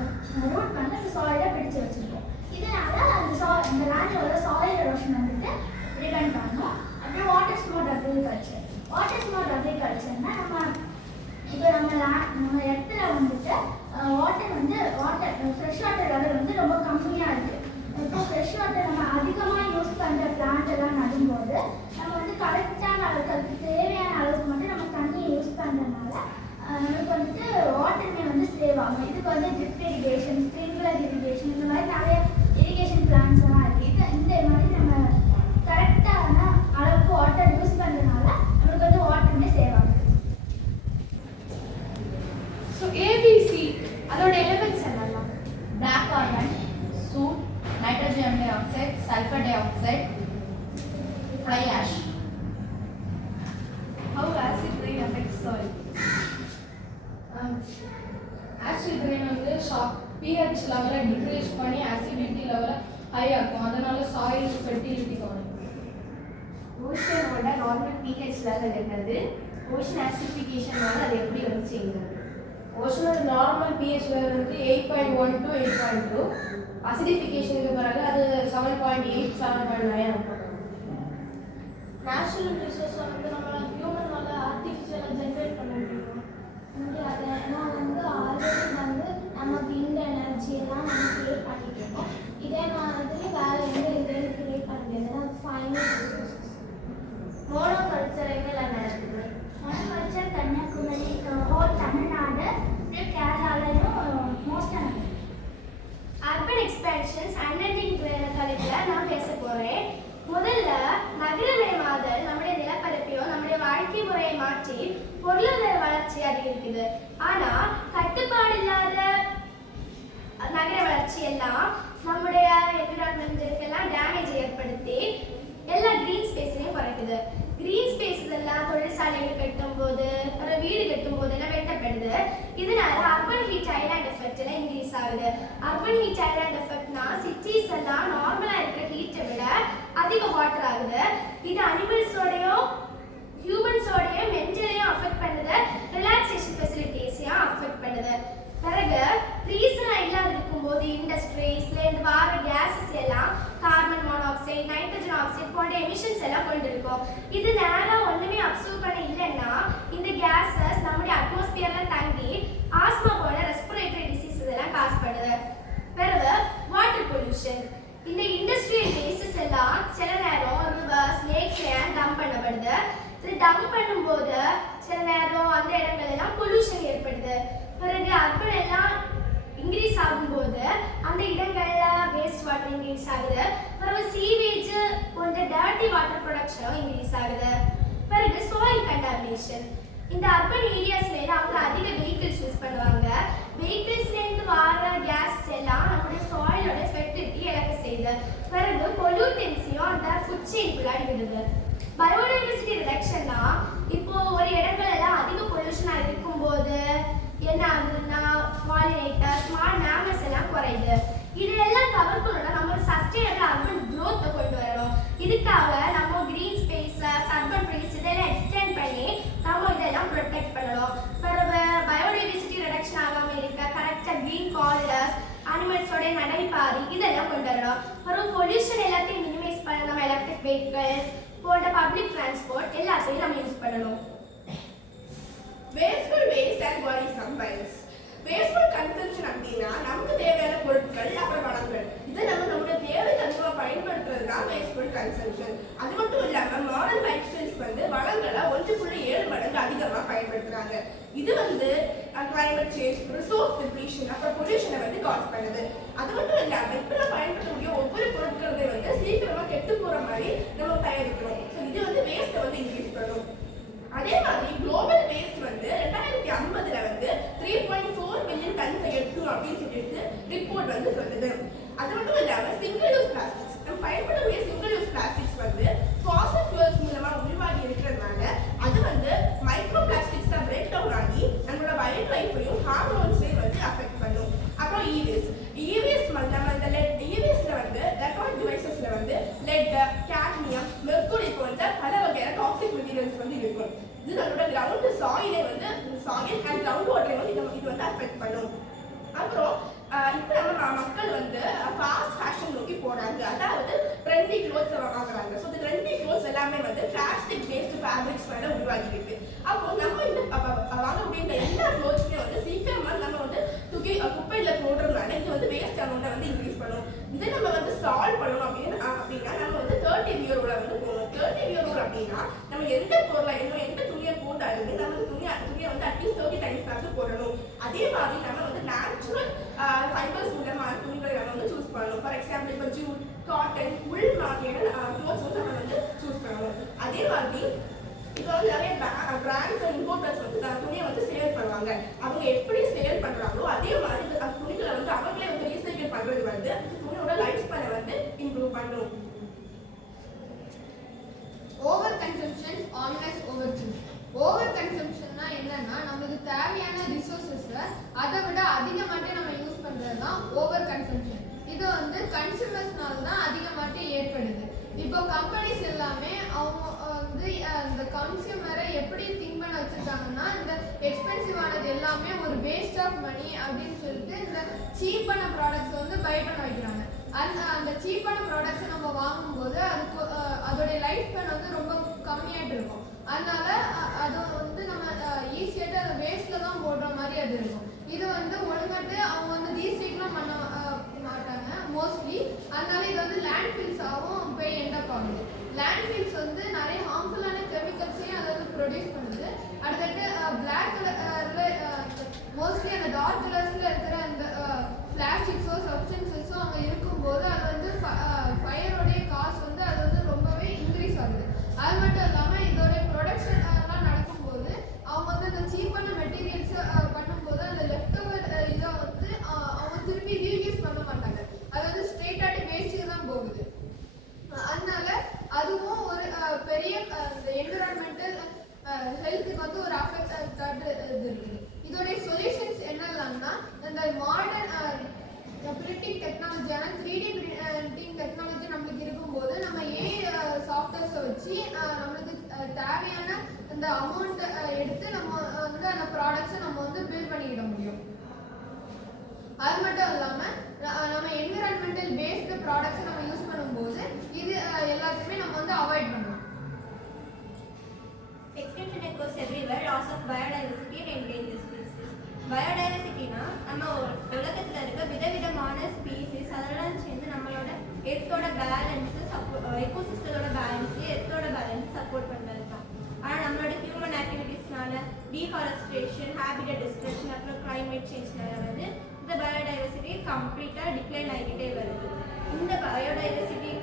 ரூட் வந்து அந்த சாயிலை பிடிச்சி வச்சுருக்கோம். இதனால அந்த லேண்டோட சாயில் எரோஷன் வந்துட்டு ப்ரிவென்ட் பண்ணணும். அப்புறம் water smart agriculture. Water smart அக்ரிகல்ச்சர்னா நம்ம இடத்துல வந்துட்டு வாட்டர் ஃப்ரெஷ் வாட்டர் லெவல் வந்து ரொம்ப கம்மியாக இருக்குது. இப்போ ஃப்ரெஷ் வாட்டர் நம்ம அதிகமாக யூஸ் பண்ணுற பிளான்ட் எல்லாம் நடும்போது நம்ம வந்து கரெக்டான அளவுக்கு அதுக்கு தேவையான அளவுக்கு மட்டும் நம்ம தண்ணியை யூஸ் பண்ணுறதுனால நமக்கு வந்துட்டு வாட்டருமே வந்து சேவ் ஆகும். இதுக்கு வந்து ட்ரிப் இரிகேஷன், ஸ்ப்ரிங்க்லர் இரிகேஷன் இந்த மாதிரி நிறைய இரிகேஷன் பிளான்ஸ் எல்லாம் இருக்குது. இந்த மாதிரி நம்ம கரெக்டான அளவுக்கு வாட்டர் யூஸ் பண்ணுறதுனால நமக்கு வந்து வாட்டருமே சேவ் ஆகுது. ஸோ ஏபிசி அதோட எலிமெண்ட்ஸ் என்னெல்லாம்? Black carbon, soot, nitrogen dioxide, sulphur dioxide, fly ash. How acid rain affects soil? Acid rain வந்து pH லெவலை டிக்ரீஸ் பண்ணி அசிடிட்டி லெவலை ஹை ஆக்கும். அதனால சாயில் ஃபெர்டிலிட்டி குறையும். ஓஷனோட நார்மல் pH லெவல் என்னது? ஓஷன் ஆசிடிஃபிகேஷனால அது எப்படி வந்துச்சுங்கிறது? ஓஷனோட நார்மல் pH லெவல் வந்து 8.1 to 8.2. அசிடிஃபிகேஷனுக்கு பிறகு அது 7.8 7.9 இருக்கும். நேச்சுரல் ரிசோர்ஸை வந்து நம்மளால் ஹியூமனால ஆர்டிஃபிஷியலாக ஜென்ரேட் பண்ண முடியும். அதை நான் வந்து ஆல்ரெடி வந்து நம்ம விண்ட் எனர்ஜி எல்லாம் நம்ம க்ரியேட் பண்ணிட்டு இருக்கோம். இதே மாதிரி வேறு எந்த இதையும் க்ரியேட் பண்ண முடியாது. Final resources. மோனோகல்ச்சர் எங்கெல்லாம் நடக்குது? மோனோகல்ச்சர் கன்னியாகுமரி, ஹோல் தமிழ்நாடு, கேரளாலையும் மோஸ்ட்டாக நடக்குது. அர்பன் எக்ஸ்பேன்ஷன்ஸ் அண்டர்டேக்கிங் தலைப்பில் நான் பேச போகிறேன். முதல்ல நகரமயமாதல் நம்முடைய நிலப்பரப்பையும் நம்முடைய வாழ்க்கை முறையை மாற்றி பொருளாதார வளர்ச்சி அதிகரிக்குது. ஆனா கட்டுப்பாடு இல்லாத நகர வளர்ச்சி எல்லாம் நம்முடைய என்விரான்மெண்ட்டுக்கெல்லாம் டேமேஜ் ஏற்படுத்தி எல்லா கிரீன் ஸ்பேஸையும் குறைக்குது. கிரீன் ஸ்பேஸ் எல்லாம் தொழிற்சாலைகள் கட்டும் போது ஒரு வீடு கட்டும் போது எல்லாம் வெட்டப்படுது. இதனால அர்பன் ஹீட் ஐலாண்ட் எஃபெக்ட் எல்லாம் இன்க்ரீஸ் ஆகுது. அர்பன் ஹீட் ஐலாண்ட் எஃபெக்ட்னா சிட்டிஸ் எல்லாம் நார்மலா இருக்கிற ஹீட்டை விட அதிக ஹாட்டர் ஆகுது. இது அனிமல்ஸோடையும் ஹியூமன்ஸோடையும் மென்டலையும் அஃபெக்ட் பண்ணுது. ரிலாக்ஸேஷன் ஃபெசிலிட்டிஸையும் அஃபெக்ட் பண்ணுது. பிறகு ரீசனாக இல்லாத இருக்கும்போது இண்டஸ்ட்ரீஸ்லேருந்து வர கேஸஸ் எல்லாம் கார்பன் மோனாக்சைடு, நைட்ரஜன் ஆக்சைடு போன்ற எமிஷன்ஸ் எல்லாம் கொண்டு இருக்கும். இது நேராக ஒன்றுமே அப்சர்வ் பண்ண இல்லைன்னா இந்த கேஸஸ் நம்முடைய அட்மாஸ்பியர்ல தங்கி ஆஸ்மா போல ரெஸ்பிரேட்டரி டிசீசஸ் எல்லாம் காஸ் பண்ணுது. பிறகு வாட்டர் பொல்யூஷன். இந்த இண்டஸ்ட்ரியல் வேஸ்டஸ் எல்லாம் சில நேரம் ரிவர்ஸ், லேக்ஸ்ல டம்ப் பண்ணப்படுது. இது டம்ப் பண்ணும்போது சில நேரம் அந்த இடங்கள் எல்லாம் பொல்யூஷன் ஏற்படுது. பிறகு அர்பன் எல்லாம் இன்க்ரீஸ் ஆகும்போது அந்த இடங்கள்ல வேஸ்ட் வாட்டர் இன்க்ரீஸ் ஆகுது. பிறகு சீவேஜ் போன்ற டர்ட்டி வாட்டர் ப்ரொடக்ஷனும் இன்க்ரீஸ் ஆகுது. பிறகு சாயில் கண்டாமினேஷன். இந்த அர்பன் ஏரியாஸ்ல அவங்க அதிக வெஹிக்கிள்ஸ் யூஸ் பண்ணுவாங்க. வெஹிக்கிள்ஸ்லேருந்து வர கேஸ் எல்லாம் நம்முடைய சாயிலோட ஃபெர்டிலிட்டி இழக்க செய்யுது. பிறகு பொல்யூட்டன்ஸையும் அந்த ஃபுட் செயின்குள்ளாடி விடுது. பயோடைவர்சிட்டி ரிடக்ஷன்னா இப்போ ஒரு இடங்கள் எல்லாம் அதிக பொல்யூஷனாக இருக்கும்போது என்ன ஆகுதுன்னா பாலினேட்டர், ஸ்மார்ட் மேமல்ஸ் எல்லாம் குறையுது. இதெல்லாம் தவிர்க்கணும்னா நம்ம ஒரு சஸ்டைனபிள் அர்பன் க்ரோத்தை கொண்டு வரணும். இதுக்காக நம்ம கிரீன் ஸ்பேஸஸ், அர்பன் ட்ரீஸ் இதெல்லாம் எக்ஸ்டெண்ட் பண்ணி நம்ம இதெல்லாம் ப்ரொடெக்ட் பண்ணணும். பிறகு பயோடைவர்சிட்டி ரிடக்ஷன் ஆகாமல் இருக்க கரெக்டாக கிரீன் காரிடார்ஸ், அனிமல்ஸோட நடைபாதை இதெல்லாம் கொண்டு வரணும். அப்புறம் பொல்யூஷன் எல்லாத்தையும் மினிமைஸ் பண்ண நம்ம எலக்ட்ரிக் வெஹிக்கிள்ஸ் போன்ற பப்ளிக் டிரான்ஸ்போர்ட் எல்லாத்தையும் நம்ம யூஸ் பண்ணணும். Wasteful waste and worrisome waste. Wasteful consumption அப்படின்னா நமக்கு தேவையான பொருட்கள் அப்புறம் வளங்கள் இதை நம்மளுடைய தேவைக்கு அதிகமாக பயன்படுத்துறது தான் வேஸ்ட்ஃபுல் கன்சம்ஷன். அது மட்டும் இல்லாமல் மாடர்ன் லைஃப் ஸ்டைல்ஸ் வளங்களை 1.7 மடங்கு அதிகமாக பயன்படுத்துறாங்க. இது climate climate change, resource depletion, அப்புறம் பொல்யூஷனை வந்து காஸ் பண்ணுது. அது மட்டும் இல்லாம இப்ப நம்ம பயன்படுத்தக்கூடிய ஒவ்வொரு பொருட்களுமே வந்து சீக்கிரமா கெட்டு போற மாதிரி நம்ம தயாரிக்கிறோம். ஸோ இது வந்து வேஸ்ட்டை வந்து இன்க்ரீஸ் பண்ணும். அதே மாதிரி குளோபல் வேஸ்ட் வந்து 2050 வந்து 3.4 மில்லியன் டன்ஸ் எட்டும் அப்படின்னு சொல்லிட்டு ரிப்போர்ட் வந்து சொல்லுது. அது மட்டும் இல்லாம சிங்கிள் யூஸ் பிளாஸ்டிக்ஸ், நம்ம பயன்படக்கூடிய சிங்கிள் யூஸ் பிளாஸ்டிக்ஸ் வந்து ஃபாசில் ஃபியூல்ஸ் மூலமா உருவாகி இருக்கிறதுனால அது வந்து மைக்ரோ பிளாஸ்டிக்ஸா பிரேக் டவுன் ஆகி நம்மளோட வைல்ட் லைஃபையும் ஹார்மோன்ஸையும் வந்து அஃபெக்ட் பண்ணும். அப்புறம் இவிஎஸ் நம்ம இந்த இவிஎஸ்ல வந்து எலக்ட்ரானிக் டிவைசஸ்ல வந்து லெட், கேட்மியம், மெர்க்குரி போன்ற பல வகையான டாக்ஸிக் மெட்டீரியல்ஸ் வந்து இருக்கும். இது நம்மளோட கிரவுண்ட் சாயிலை வந்து சாயில் அண்ட் கிரவுண்ட் வாட்டரை வந்து இது வந்து அஃபெக்ட் பண்ணும். அப்புறம் இப்போ நம்ம மக்கள் வந்து ஃபாஸ்ட் ஃபேஷன் நோக்கி போறாங்க. அதாவது ட்ரெண்டி க்ளோத்ஸ் வாங்குறாங்க. ஸோ இந்த ட்ரெண்டி க்ளோத்ஸ் எல்லாமே வந்து பிளாஸ்டிக் பேஸ்டு ஃபேப்ரிக்ஸ் மேலே உருவாகி இருக்கு. அப்போ நம்ம இந்த வாங்கக்கூடிய இந்த எல்லா க்ளோத்ஸுமே வந்து சீக்கிரமா நம்ம வந்து தூக்கி குப்பையில் போடுறதுனால இது வந்து வேஸ்ட் அமௌண்ட்டை வந்து இன்க்ரீஸ் பண்ணும். இதை நம்ம வந்து சால்வ் பண்ணணும் அப்படின்னா நம்ம வந்து 30 இயர் ரூல் வந்து போகணும். 30 இயர் ரூல் அப்படின்னா நம்ம எந்த பொருளை எந்த துணியை போட்டாலுமே நம்ம வந்து துணியை வந்து அட்லீஸ்ட் 30 டைம்ஸ் பார்த்து போடணும். அதே மாதிரி நம்ம வந்து நேச்சுரல் ஃபைபர்ஸ் மூலமான துணிகளை நம்ம வந்து சூஸ் பண்ணணும். ஃபார் எக்ஸாம்பிள் இப்போ ஜூட், காட்டன், உள் மாதிரியான க்ளோத்ஸ் வந்து நம்ம வந்து சூஸ் பண்ணணும். அதே மாதிரி இப்போ வந்து நிறைய பிராண்ட்ஸ் அண்ட் இம்போர்ட்டர்ஸ் வந்து துணியை வந்து சேல் பண்ணுவாங்க. அவங்க எப்படி சேல் பண்ணுறாங்களோ அதே மாதிரி அந்த துணிகளை வந்து அவங்களே வந்து ரீசைக்கிள் பண்ணுறது வந்து துணியோட லைஃப் ஸ்பேனை வந்து இம்ப்ரூவ் பண்ணும். Over consumption always over choose. Over கன்சம்ஷன்னா என்னன்னா நமக்கு தேவையான ரிசோர்ஸஸை அதை விட அதிகமாட்டே நம்ம யூஸ் பண்ணுறது தான் ஓவர் கன்சம்ஷன். இது வந்து கன்சூமர்ஸ்னால தான் அதிகமாட்டே ஏற்படுது. இப்போ கம்பெனிஸ் எல்லாமே அவங்க வந்து இந்த கன்சியூமரை எப்படி திங்க் பண்ண வச்சுருக்காங்கன்னா இந்த எக்ஸ்பென்சிவானது எல்லாமே ஒரு வேஸ்ட் ஆஃப் மணி அப்படின்னு சொல்லிட்டு இந்த சீப்பான ப்ராடக்ட்ஸ் வந்து பை பண்ண வைக்கிறாங்க. அந்த சீப்பான ப்ராடக்ட்ஸை நம்ம வாங்கும்போது அதுக்கு அதோடைய லைஃப் ஸ்பேன் வந்து ரொம்ப கம்மியாகிட்டு இருக்கும். அதனால அது வந்து நம்ம ஈஸியாகிட்டு அதை வேஸ்ட்டில் தான் போடுற மாதிரி அது இருக்கும். இது வந்து ஒழுங்காட்டு அவங்க வந்து ரீசைக்கிளும் பண்ண மாட்டாங்க மோஸ்ட்லி. அதனால இது வந்து லேண்ட்ஃபில்ஸாகவும் போய் எண்டப் ஆகுது. லேண்ட்ஃபில்ஸ் வந்து நிறைய ஹார்ம்ஃபுல்லான கெமிக்கல்ஸையும் அதை வந்து ப்ரொடியூஸ் பண்ணுது. அடுத்தட்டு பிளாக் கலரில் மோஸ்ட்லி அந்த டார்க் கலர்ஸில் இருக்கிற அந்த பிளாஸ்டிக்ஸோ சப்ஸ்டன்சஸோ அங்கே இருக்கும்போது அது வந்து ஃபயரோடைய காஸ்ட் வந்து அது வந்து ரொம்பவே இன்க்ரீஸ் ஆகுது. அது மட்டும் இல்லாமல் இதோடைய ப்ரொடக்ஷன் எல்லாம் நடக்கும்போது அவங்க வந்து அந்த சீப்பான மெட்டீரியல்ஸை பண்ணும்போது அந்த லெஃப்ட் ஓவர் இதை வந்து அவங்க திருப்பி ரீயூஸ் பண்ண மாட்டாங்க. அது வந்து ஸ்ட்ரெயிட்டாக வேஸ்ட்டுக்கு தான் போகுது. அதனால அதுவும் ஒரு பெரிய என்விரான்மெண்டல் ஹெல்த்துக்கு வந்து ஒரு அஃபெக்ட் இது இருக்குது. இதோடைய சொல்யூஷன்ஸ் என்னெல்லாம்னா இந்த மாடர்ன் பிரிண்டிங் டெக்னாலஜியான 3D பிரிண்டிங் டெக்னாலஜி நம்மளுக்கு இருக்கும்போது நம்ம சாஃப்ட்வேர்ஸை வச்சு நம்மளுக்கு தேவையான இந்த அமௌண்ட்டை எடுத்து நம்ம வந்து அந்த ப்ராடக்ட்ஸை நம்ம வந்து பில்ட் பண்ணிக்கிட முடியும். அது மட்டும் இல்லாமல் நம்ம என்விரான்மெண்டல் பேஸ்டு ப்ராடக்ட்ஸை நம்ம யூஸ் பண்ணும்போது இது எல்லாத்தையுமே நம்ம வந்து அவாய்ட் பண்ணணும். Extinction occurs everywhere, loss of biodiversity and endangered species. பயோடைவர்சிட்டினா நம்ம உலகத்தில் இருக்க விதவிதமான ஸ்பீசிஸ் அதெல்லாம் சேர்ந்து நம்மளோட எர்த்தோட பேலன்ஸு எக்கோசிஸ்டத்தோட பேலன்ஸு எர்த்தோட பேலன்ஸ் சப்போர்ட் பண்ணுறது தான். ஆனால் நம்மளோட ஹியூமன் ஆக்டிவிட்டீஸ்னால டீஃபாரஸ்ட்ரேஷன், ஹேபிட்டட் டிஸ்ட்ரக்ஷன், அப்புறம் கிளைமேட் சேஞ்ச்னால வந்து இந்த பயோடைவர்சிட்டி கம்ப்ளீட்டாக டிக்ளைன் ஆகிக்கிட்டே வருது. இந்த பயோடைவர்சிட்டி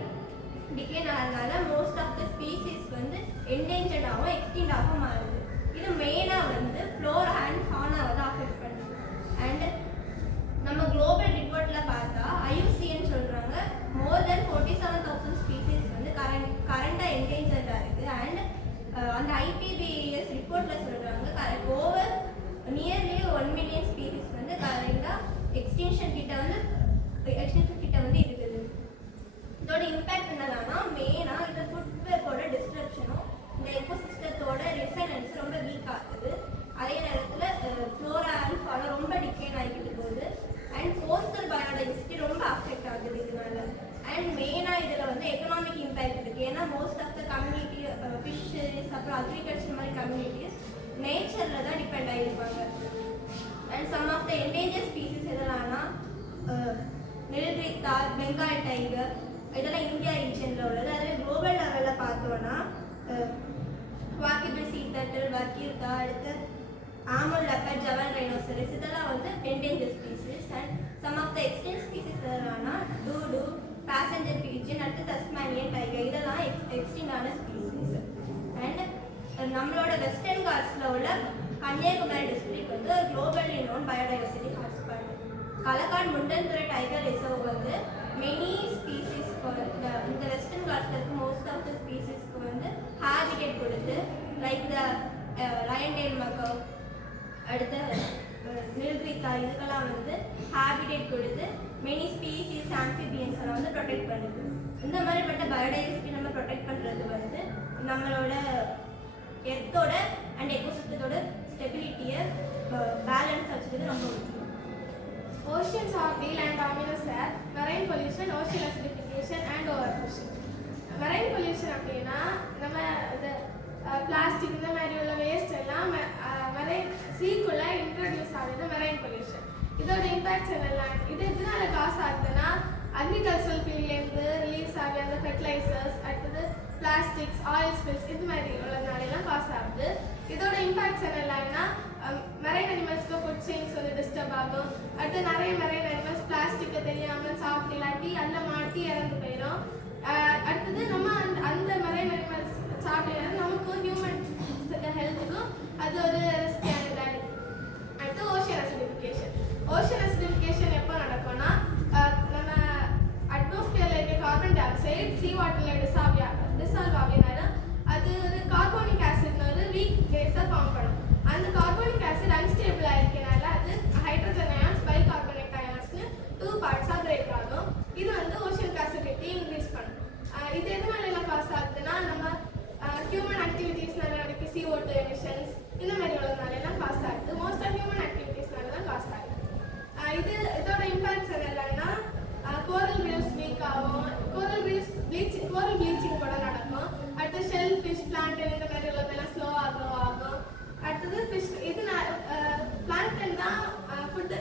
டிக்ளைன் ஆகிறதுனால மோஸ்ட் ஆஃப் த ஸ்பீசிஸ் வந்து என்டேஞ்சர்டாகவும் எக்ஸ்டிண்டாகவும் மாறுது. இது மெயினாக வந்து ஃப்ளோரா அண்ட் ஃபானாவை தான் அஃபெக்ட் பண்ணுது. அண்ட் நம்ம குளோபல் ரிப்போர்ட்டில் பார்த்தா IUCN சொல்கிறாங்க மோர் தென் 47,000 ஸ்பீசிஸ் வந்து கரண்டாக என்டேஞ்சர்டாக இருக்குது. அண்ட் அந்த IPBES ரிப்போர்ட்டில் சொல்கிறாங்க ஓவர் நியர்லி 1 மில்லியன் ஸ்பீசிஸ் வந்து கரண்டாக எக்ஸ்டிங்ஷன் கிட்ட வந்து இருக்குது. இதோட இம்பேக்ட் என்னன்னா மெயினாக இந்த ஃபுட்வேக்கோட டிஸ்ட்ரப்ஷனும் இந்த எக்கோசிஸ்டத்தோட ரெசனன்ஸ் ரொம்ப வீக் ஆகுது. அதே நேரத்தில் ஃப்ளோரா அண்ட் ஃபானா ரொம்ப டிக்ளைன் ஆகிக்கிட்டு போகுது. அண்ட் கோஸ்டல் பயோடைவர்சிட்டி ரொம்ப அஃபெக்ட் ஆகுது இதனால. அண்ட் மெயினாக இதில் வந்து எக்கனாமிக் இம்பேக்ட் இருக்குது. ஏன்னா most of the community fisheries அப்புறம் அக்ரிகல்ச்சர் மாதிரி கம்யூனிட்டிஸ் நேச்சரில் தான் டிபெண்ட் ஆகிருப்பாங்க. And some of the endanger species எதெல்லாம்னா நில்கிரி தார், பெங்கால் டைகர் இதெல்லாம் இந்தியா ரீஜனில் உள்ளது. அதுவே குளோபல் லெவலில் பார்த்தோன்னா வாக்கிபிள் சீ டர்ட்டில், வக்கீர்கா, அடுத்து ஆமல் லெப்பர்ட், ஜவல் ரைனோசரஸ் இதெல்லாம் வந்து endanger species. And some of the extent species என்னன்னா டூடு, பேசஞ்சர் பீஜன், அடுத்து தஸ்மானியன் டைகர் இதெல்லாம் எக்ஸ்டிங்கான ஸ்பீசிஸ். அண்ட் நம்மளோட வெஸ்டர்ன் காட்ஸில் உள்ள கன்னியாகுமரி டிஸ்ட்ரிக்ட் வந்து globally known biodiversity hotspot. Kalakkad Mundanthurai tiger reserve வந்து மெனி ஸ்பீசிஸ்க்கு இந்த வெஸ்டர்ன் காட்ஸில் இருக்க மோஸ்ட் ஆஃப் த ஸ்பீசிஸ்க்கு வந்து ஹேபிடேட் கொடுத்து லைக் த லயன் டெயில் மக்கவ், அடுத்து நில்கிரிக்கா இதுக்கெல்லாம் வந்து ஹேபிடேட் கொடுத்து மெனி ஸ்பீசிஸ் ஆம்பிபியன்ஸ் எல்லாம் வந்து ப்ரொடெக்ட் பண்ணுது. இந்த மாதிரிப்பட்ட பயோடைவர்சிட்டி நம்ம ப்ரொடெக்ட் பண்ணுறது வந்து நம்மளோட எர்த்தோட அண்ட் எக்கோசிஸ்டத்தோட ஸ்டெபிலிட்டியை பேலன்ஸ் வச்சுக்கிறது ரொம்ப முக்கியம். Oceans are the land dominance air, marine pollution, ocean acidification and overfishing. Marine pollution அப்படின்னா நம்ம இந்த பிளாஸ்டிக் இந்த மாதிரி உள்ள வேஸ்ட் எல்லாம் மரைன் சீக்குள்ள இன்ட்ரடியூஸ் ஆகுது மெரைன் பொல்யூஷன். இதோட இம்பாக்ட்ஸ் என்னெல்லாம், இது எதனால காசு ஆகுதுன்னா அக்ரிகல்ச்சரல் ஃபீல்ட்லேருந்து ரிலீஸ் ஆகிற அந்த ஃபெர்டிலைசர்ஸ், அடுத்தது பிளாஸ்டிக்ஸ், ஆயில் ஸ்பில்ஸ் இது மாதிரி உள்ளதுனாலாம் காசு ஆகுது. இதோட இம்பாக்ட்ஸ் என்னெல்லாம்னா மெரைன் அனிமல்ஸ்க்கு ஃபுட் செயின்ஸ் வந்து டிஸ்டர்ப் ஆகும். அடுத்து நிறைய மெரைன் அனிமல்ஸ் பிளாஸ்டிக்கை தெரியாமல் சாப்பிட்டு இல்லாட்டி அதில் மாட்டி இறந்து போயிடும். அடுத்தது நம்ம அந்த மெரைன் அனிமல்ஸ் சாப்பிட்டு நமக்கும் ஹியூமன் ஹெல்த்துக்கும் அது ஒரு ரிஸ்கியானதாக இருக்குது. அடுத்து ஓஷன் அசிடிஃபிகேஷன். ஓஷன் அசிடிஃபிகேஷன் எப்போ நடக்கும்னா நம்ம அட்மாஸ்பியரில் இருக்க கார்பன் டை ஆக்சைடு சீ வாட்டரில் டிசால்வ் ஆகினாலும் அது ஒரு கார்போனிக் ஆசிட்னு ஒரு வீக் பேஸை ஃபார்ம் பண்ணும். அந்த கார்போனிக் ஆசிட் அன்ஸ்டேபிளாக இருக்கனால அது ஹைட்ரஜன் அயான்ஸ், பைகார்பனேட் அயான்ஸ்னு 2 பார்ட்ஸாக பிரேக் ஆகும். இது வந்து ஓஷன் அசிடிட்டி இன்க்ரீஸ் பண்ணும். இது எதனால என்ன காசு ஆகுதுன்னா நம்ம ஹியூமன் ஆக்டிவிட்டீஸ்னால நடக்க CO2 எமிஷன்ஸ் இந்த மாதிரி உள்ளதுனால எல்லாம் காசு ஆகுது. மோஸ்ட் ஆஃப் ஹியூமன் ஆக்டிவிட்டீஸ்னால தான் காசு ஆகுது. இதோட இம்பாக்ட்ஸ் என்னென்னா கோரல் ரீவ்ஸ் வீக் ஆகும், கோரல் ப்ளீச்சிங் கூட நடக்கும். அடுத்து ஷெல் ஃபிஷ், பிளான்டன் இந்த மாதிரி உள்ளதெல்லாம் ஸ்லோ ஆகும். அடுத்தது ஃபிஷ் இது பிளான்டன் தான் ஃபுட்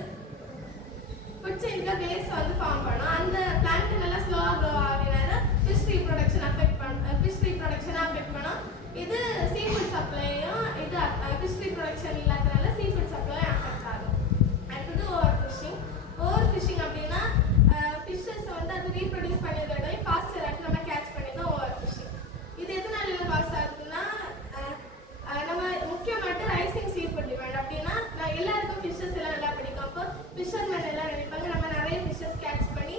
செயின்ல பேஸ் வந்து ஃபார்ம் பண்ணும். அந்த பிளான்டன் எல்லாம் ஸ்லோவாக க்ரோ ஆகினால ஃபிஷ் ரீப்ரொடக்ஷன் அஃபெக்ட் பண்ணும். இது சீ ஃபுட் சப்ளையும் இது ஃபிஷ் ரீப்ரொடக்ஷன் இல்லாதனால சீ ஃபுட் சப்ளையும் அஃபெக்ட் ஆகும். அடுத்தது ஓவர் ஃபிஷிங் அப்படின்னா ஃபிஷ்ஷஸ் வந்து அது ரீப்ரொடியூஸ் பண்ணதோட ஃபாஸ்டர் ஆகி நம்ம கேட்ச் பண்ணி தான் ஓவர் ஃபிஷிங். இது எதனால என்ன காசு ஆகுதுன்னா நம்ம முக்கியமாட்டு ரைசிங் சீ ஃபுட் டிமாண்ட் அப்படின்னா எல்லாருக்கும் ஃபிஷ்ஷஸ் எல்லாம் நல்லா பிடிக்கும். அப்போ ஃபிஷர்மேன் எல்லாம் நினைப்பாங்க நம்ம நிறைய ஃபிஷ்ஷஸ் கேட்ச் பண்ணி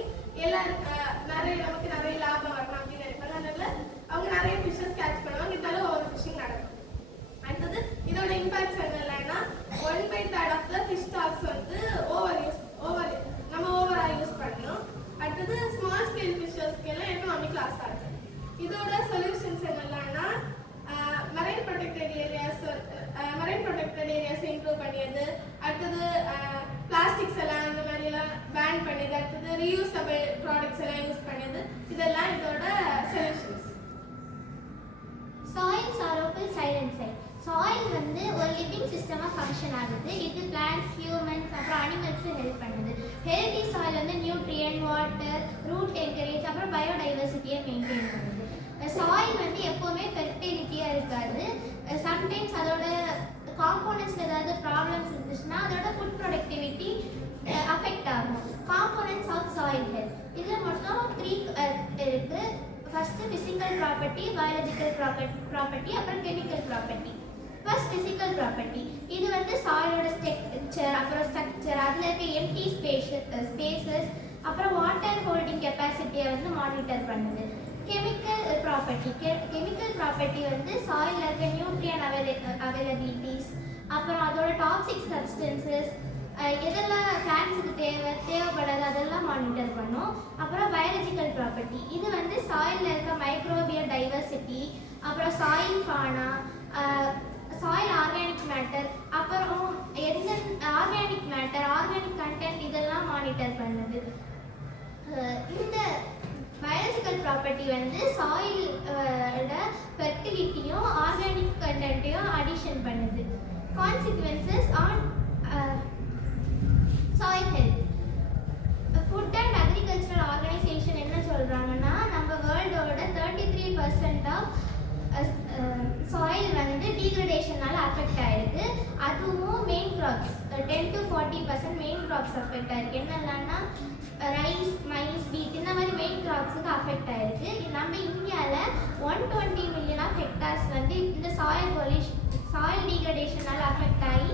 நமக்கு நிறைய லாபம் வரணும் அப்படின்னு நினைப்பாங்க. அதனால அவங்க நிறைய ஃபிஷ்ஷஸ் கேட்ச் பண்ணுவாங்க. இதனால ஓவர் ஃபிஷிங் நடக்கும். அடுத்தது இதோட இம்பாக்ட்ஸ் என்னன்னா 1/3 ஆஃப் த ஃபிஷ் ஸ்டாக்ஸ் வந்து ஓவரா யூஸ் பண்ணணும். அடுத்தது ஸ்மால் ஸ்கேல் ஃபிஷர்ஸ்க்கு எல்லாம் எக்கனாமிக் லாஸ் ஆகுது. இதோட சொல்யூஷன்ஸ் என்னென்னா மரைன் ப்ரொடெக்டட் ஏரியாஸ் இம்ப்ரூவ் பண்ணியது, அடுத்தது பிளாஸ்டிக்ஸ் எல்லாம் அந்த மாதிரி எல்லாம் பேன் பண்ணியது, அடுத்தது ரீயூசபிள் ப்ராடக்ட்ஸ் எல்லாம் யூஸ் பண்ணியது, இதெல்லாம் இதோட சொல்யூஷன்ஸ். சாயில் சாரோபிள் சைலன்சைட். சாயில் வந்து ஒரு லிவிங் சிஸ்டமாக ஃபங்க்ஷன் ஆகுது. இது பிளான்ட்ஸ், ஹியூமன்ஸ் அப்புறம் அனிமல்ஸு ஹெல்ப் பண்ணுது. ஹெல்தி சாயில் வந்து நியூட்ரியன், வாட்டர், ரூட் என்கரேஜ் அப்புறம் பயோடைவர்சிட்டியை மெயின்டைன் பண்ணுது. சாயில் வந்து எப்போவுமே ஃபெர்டிலிட்டியாக இருக்காது. சம்டைம்ஸ் அதோட காம்போனன்ட்ஸில் ஏதாவது ப்ராப்ளம்ஸ் இருந்துச்சுன்னா அதோட ஃபுட் ப்ரொடக்டிவிட்டி அஃபெக்ட் ஆகும். காம்போனன்ட்ஸ் ஆஃப் சாயில் ஹெல்த் இதில் மொத்தம் 3 இருக்குது. First physical property, biological property அப்புறம் chemical property. First physical property இது வந்து சாயிலோட ஸ்ட்ரக்சர், அப்புறம் ஸ்ட்ரக்சர், அதில் இருக்க எம்டி ஸ்பேசஸ் அப்புறம் வாட்டர் ஹோல்டிங் கெப்பாசிட்டியை வந்து மானிட்டர் பண்ணுது. கெமிக்கல் ப்ராப்பர்ட்டி வந்து சாயிலில் இருக்க நியூட்ரியன் அவைலபிலிட்டிஸ், அப்புறம் அதோட டாக்ஸிக் சப்ஸ்டன்சஸ், எதெல்லாம் பிளான்ட்ஸுக்கு தேவைப்படாது அதெல்லாம் மானிட்டர் பண்ணும். அப்புறம் பயாலஜிக்கல் ப்ராப்பர்ட்டி இது வந்து சாயிலில் இருக்க மைக்ரோபியல் டைவர்சிட்டி, அப்புறம் soil fauna, soil organic matter, அப்புறம் எந்த ஆர்கானிக் மேட்டர், ஆர்கானிக் கண்டென்ட் இதெல்லாம் மானிட்டர் பண்ணுது. இந்த பயாலஜிக்கல் ப்ராப்பர்ட்டி வந்து சாயிலோட ஃபெர்டிலிட்டியும் ஆர்கானிக் கண்டென்ட்டையும் அடிஷன் பண்ணுது. Consequences on soil health. Food and agricultural organisation என்ன சொல்கிறாங்கன்னா நம்ம வேர்ல்டோட 33% ஆஃப் சாயில் வந்து டீக்ரடேஷனால் அஃபெக்ட் ஆகிருக்கு. அதுவும் crops 10 to 40% main crops affect ஆயிருக்கு. என்னென்னா ரைஸ், மைஸ், வீட் இந்த மாதிரி மெயின் கிராப்ஸுக்கு அஃபெக்ட் ஆயிருக்கு. நம்ம இந்தியாவில் 120 மில்லியன் ஆஃப் ஹெக்டார்ஸ் வந்து இந்த சாயில் டீக்ரடேஷனால அஃபெக்ட் ஆகி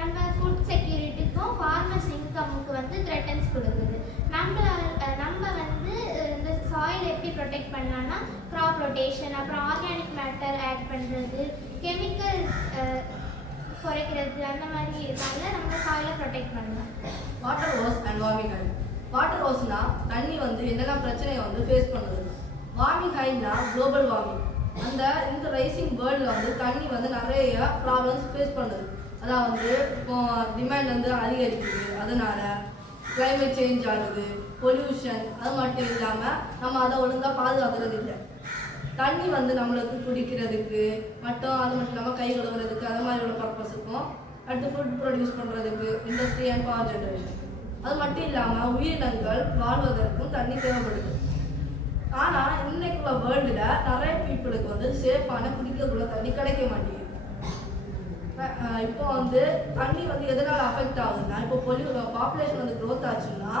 நம்ம ஃபுட் செக்யூரிட்டிக்கும் ஃபார்மர்ஸ் இன்கமுக்கு வந்து த்ரெட்டன்ஸ் கொடுக்குது. நம்ம வந்து இந்த சாயில் எப்படி ப்ரொடெக்ட் பண்ணலாம்னா க்ராப் ரொட்டேஷன், அப்புறம் ஆர்கானிக் மேட்டர் ஆட் பண்ணுறது, கெமிக்கல் குறைக்கிறது, அந்த மாதிரி இதனால நம்ம சாயிலை ப்ரொடெக்ட் பண்ணலாம். Water woes and warming high. Water ஹோஸ்னா தண்ணி வந்து என்னெல்லாம் பிரச்சனையை வந்து ஃபேஸ் பண்ணுது. வார்மிங் ஹைனா குளோபல் வார்மிங். இந்த ரைசிங் வேர்ல்டில் வந்து தண்ணி வந்து நிறைய ப்ராப்ளம்ஸ் ஃபேஸ் பண்ணுது. அதாவது இப்போ டிமாண்ட் வந்து அதிகரிக்குது, அதனால கிளைமேட் சேஞ்ச் ஆகுது, பொல்யூஷன். அது மட்டும் இல்லாமல் நம்ம அதை ஒழுங்காக பாதுகாக்கிறது இல்லை. தண்ணி வந்து நம்மளுக்கு குடிக்கிறதுக்கு அது மட்டும் இல்லாமல் கை கழுவுறதுக்கு அது மாதிரி உள்ள பர்பஸுக்கும், அடுத்து ஃபுட் ப்ரொடியூஸ் பண்ணுறதுக்கு, இண்டஸ்ட்ரி அண்ட் பவர் ஜென்ரேஷன். அது மட்டும் இல்லாமல் உயிரினங்கள் வாழ்வதற்கும் தண்ணி தேவைப்படுது. ஆனால் இன்னைக்குள்ள வேர்ல்டில் நிறைய பீப்புளுக்கு வந்து சேஃபான குடிக்கக்குள்ள தண்ணி கிடைக்க மாட்டேங்குது. இப்போ வந்து தண்ணி வந்து எதனால் அஃபெக்ட் ஆகுதுன்னா, இப்போ பாப்புலேஷன் வந்து க்ரோத் ஆச்சுன்னா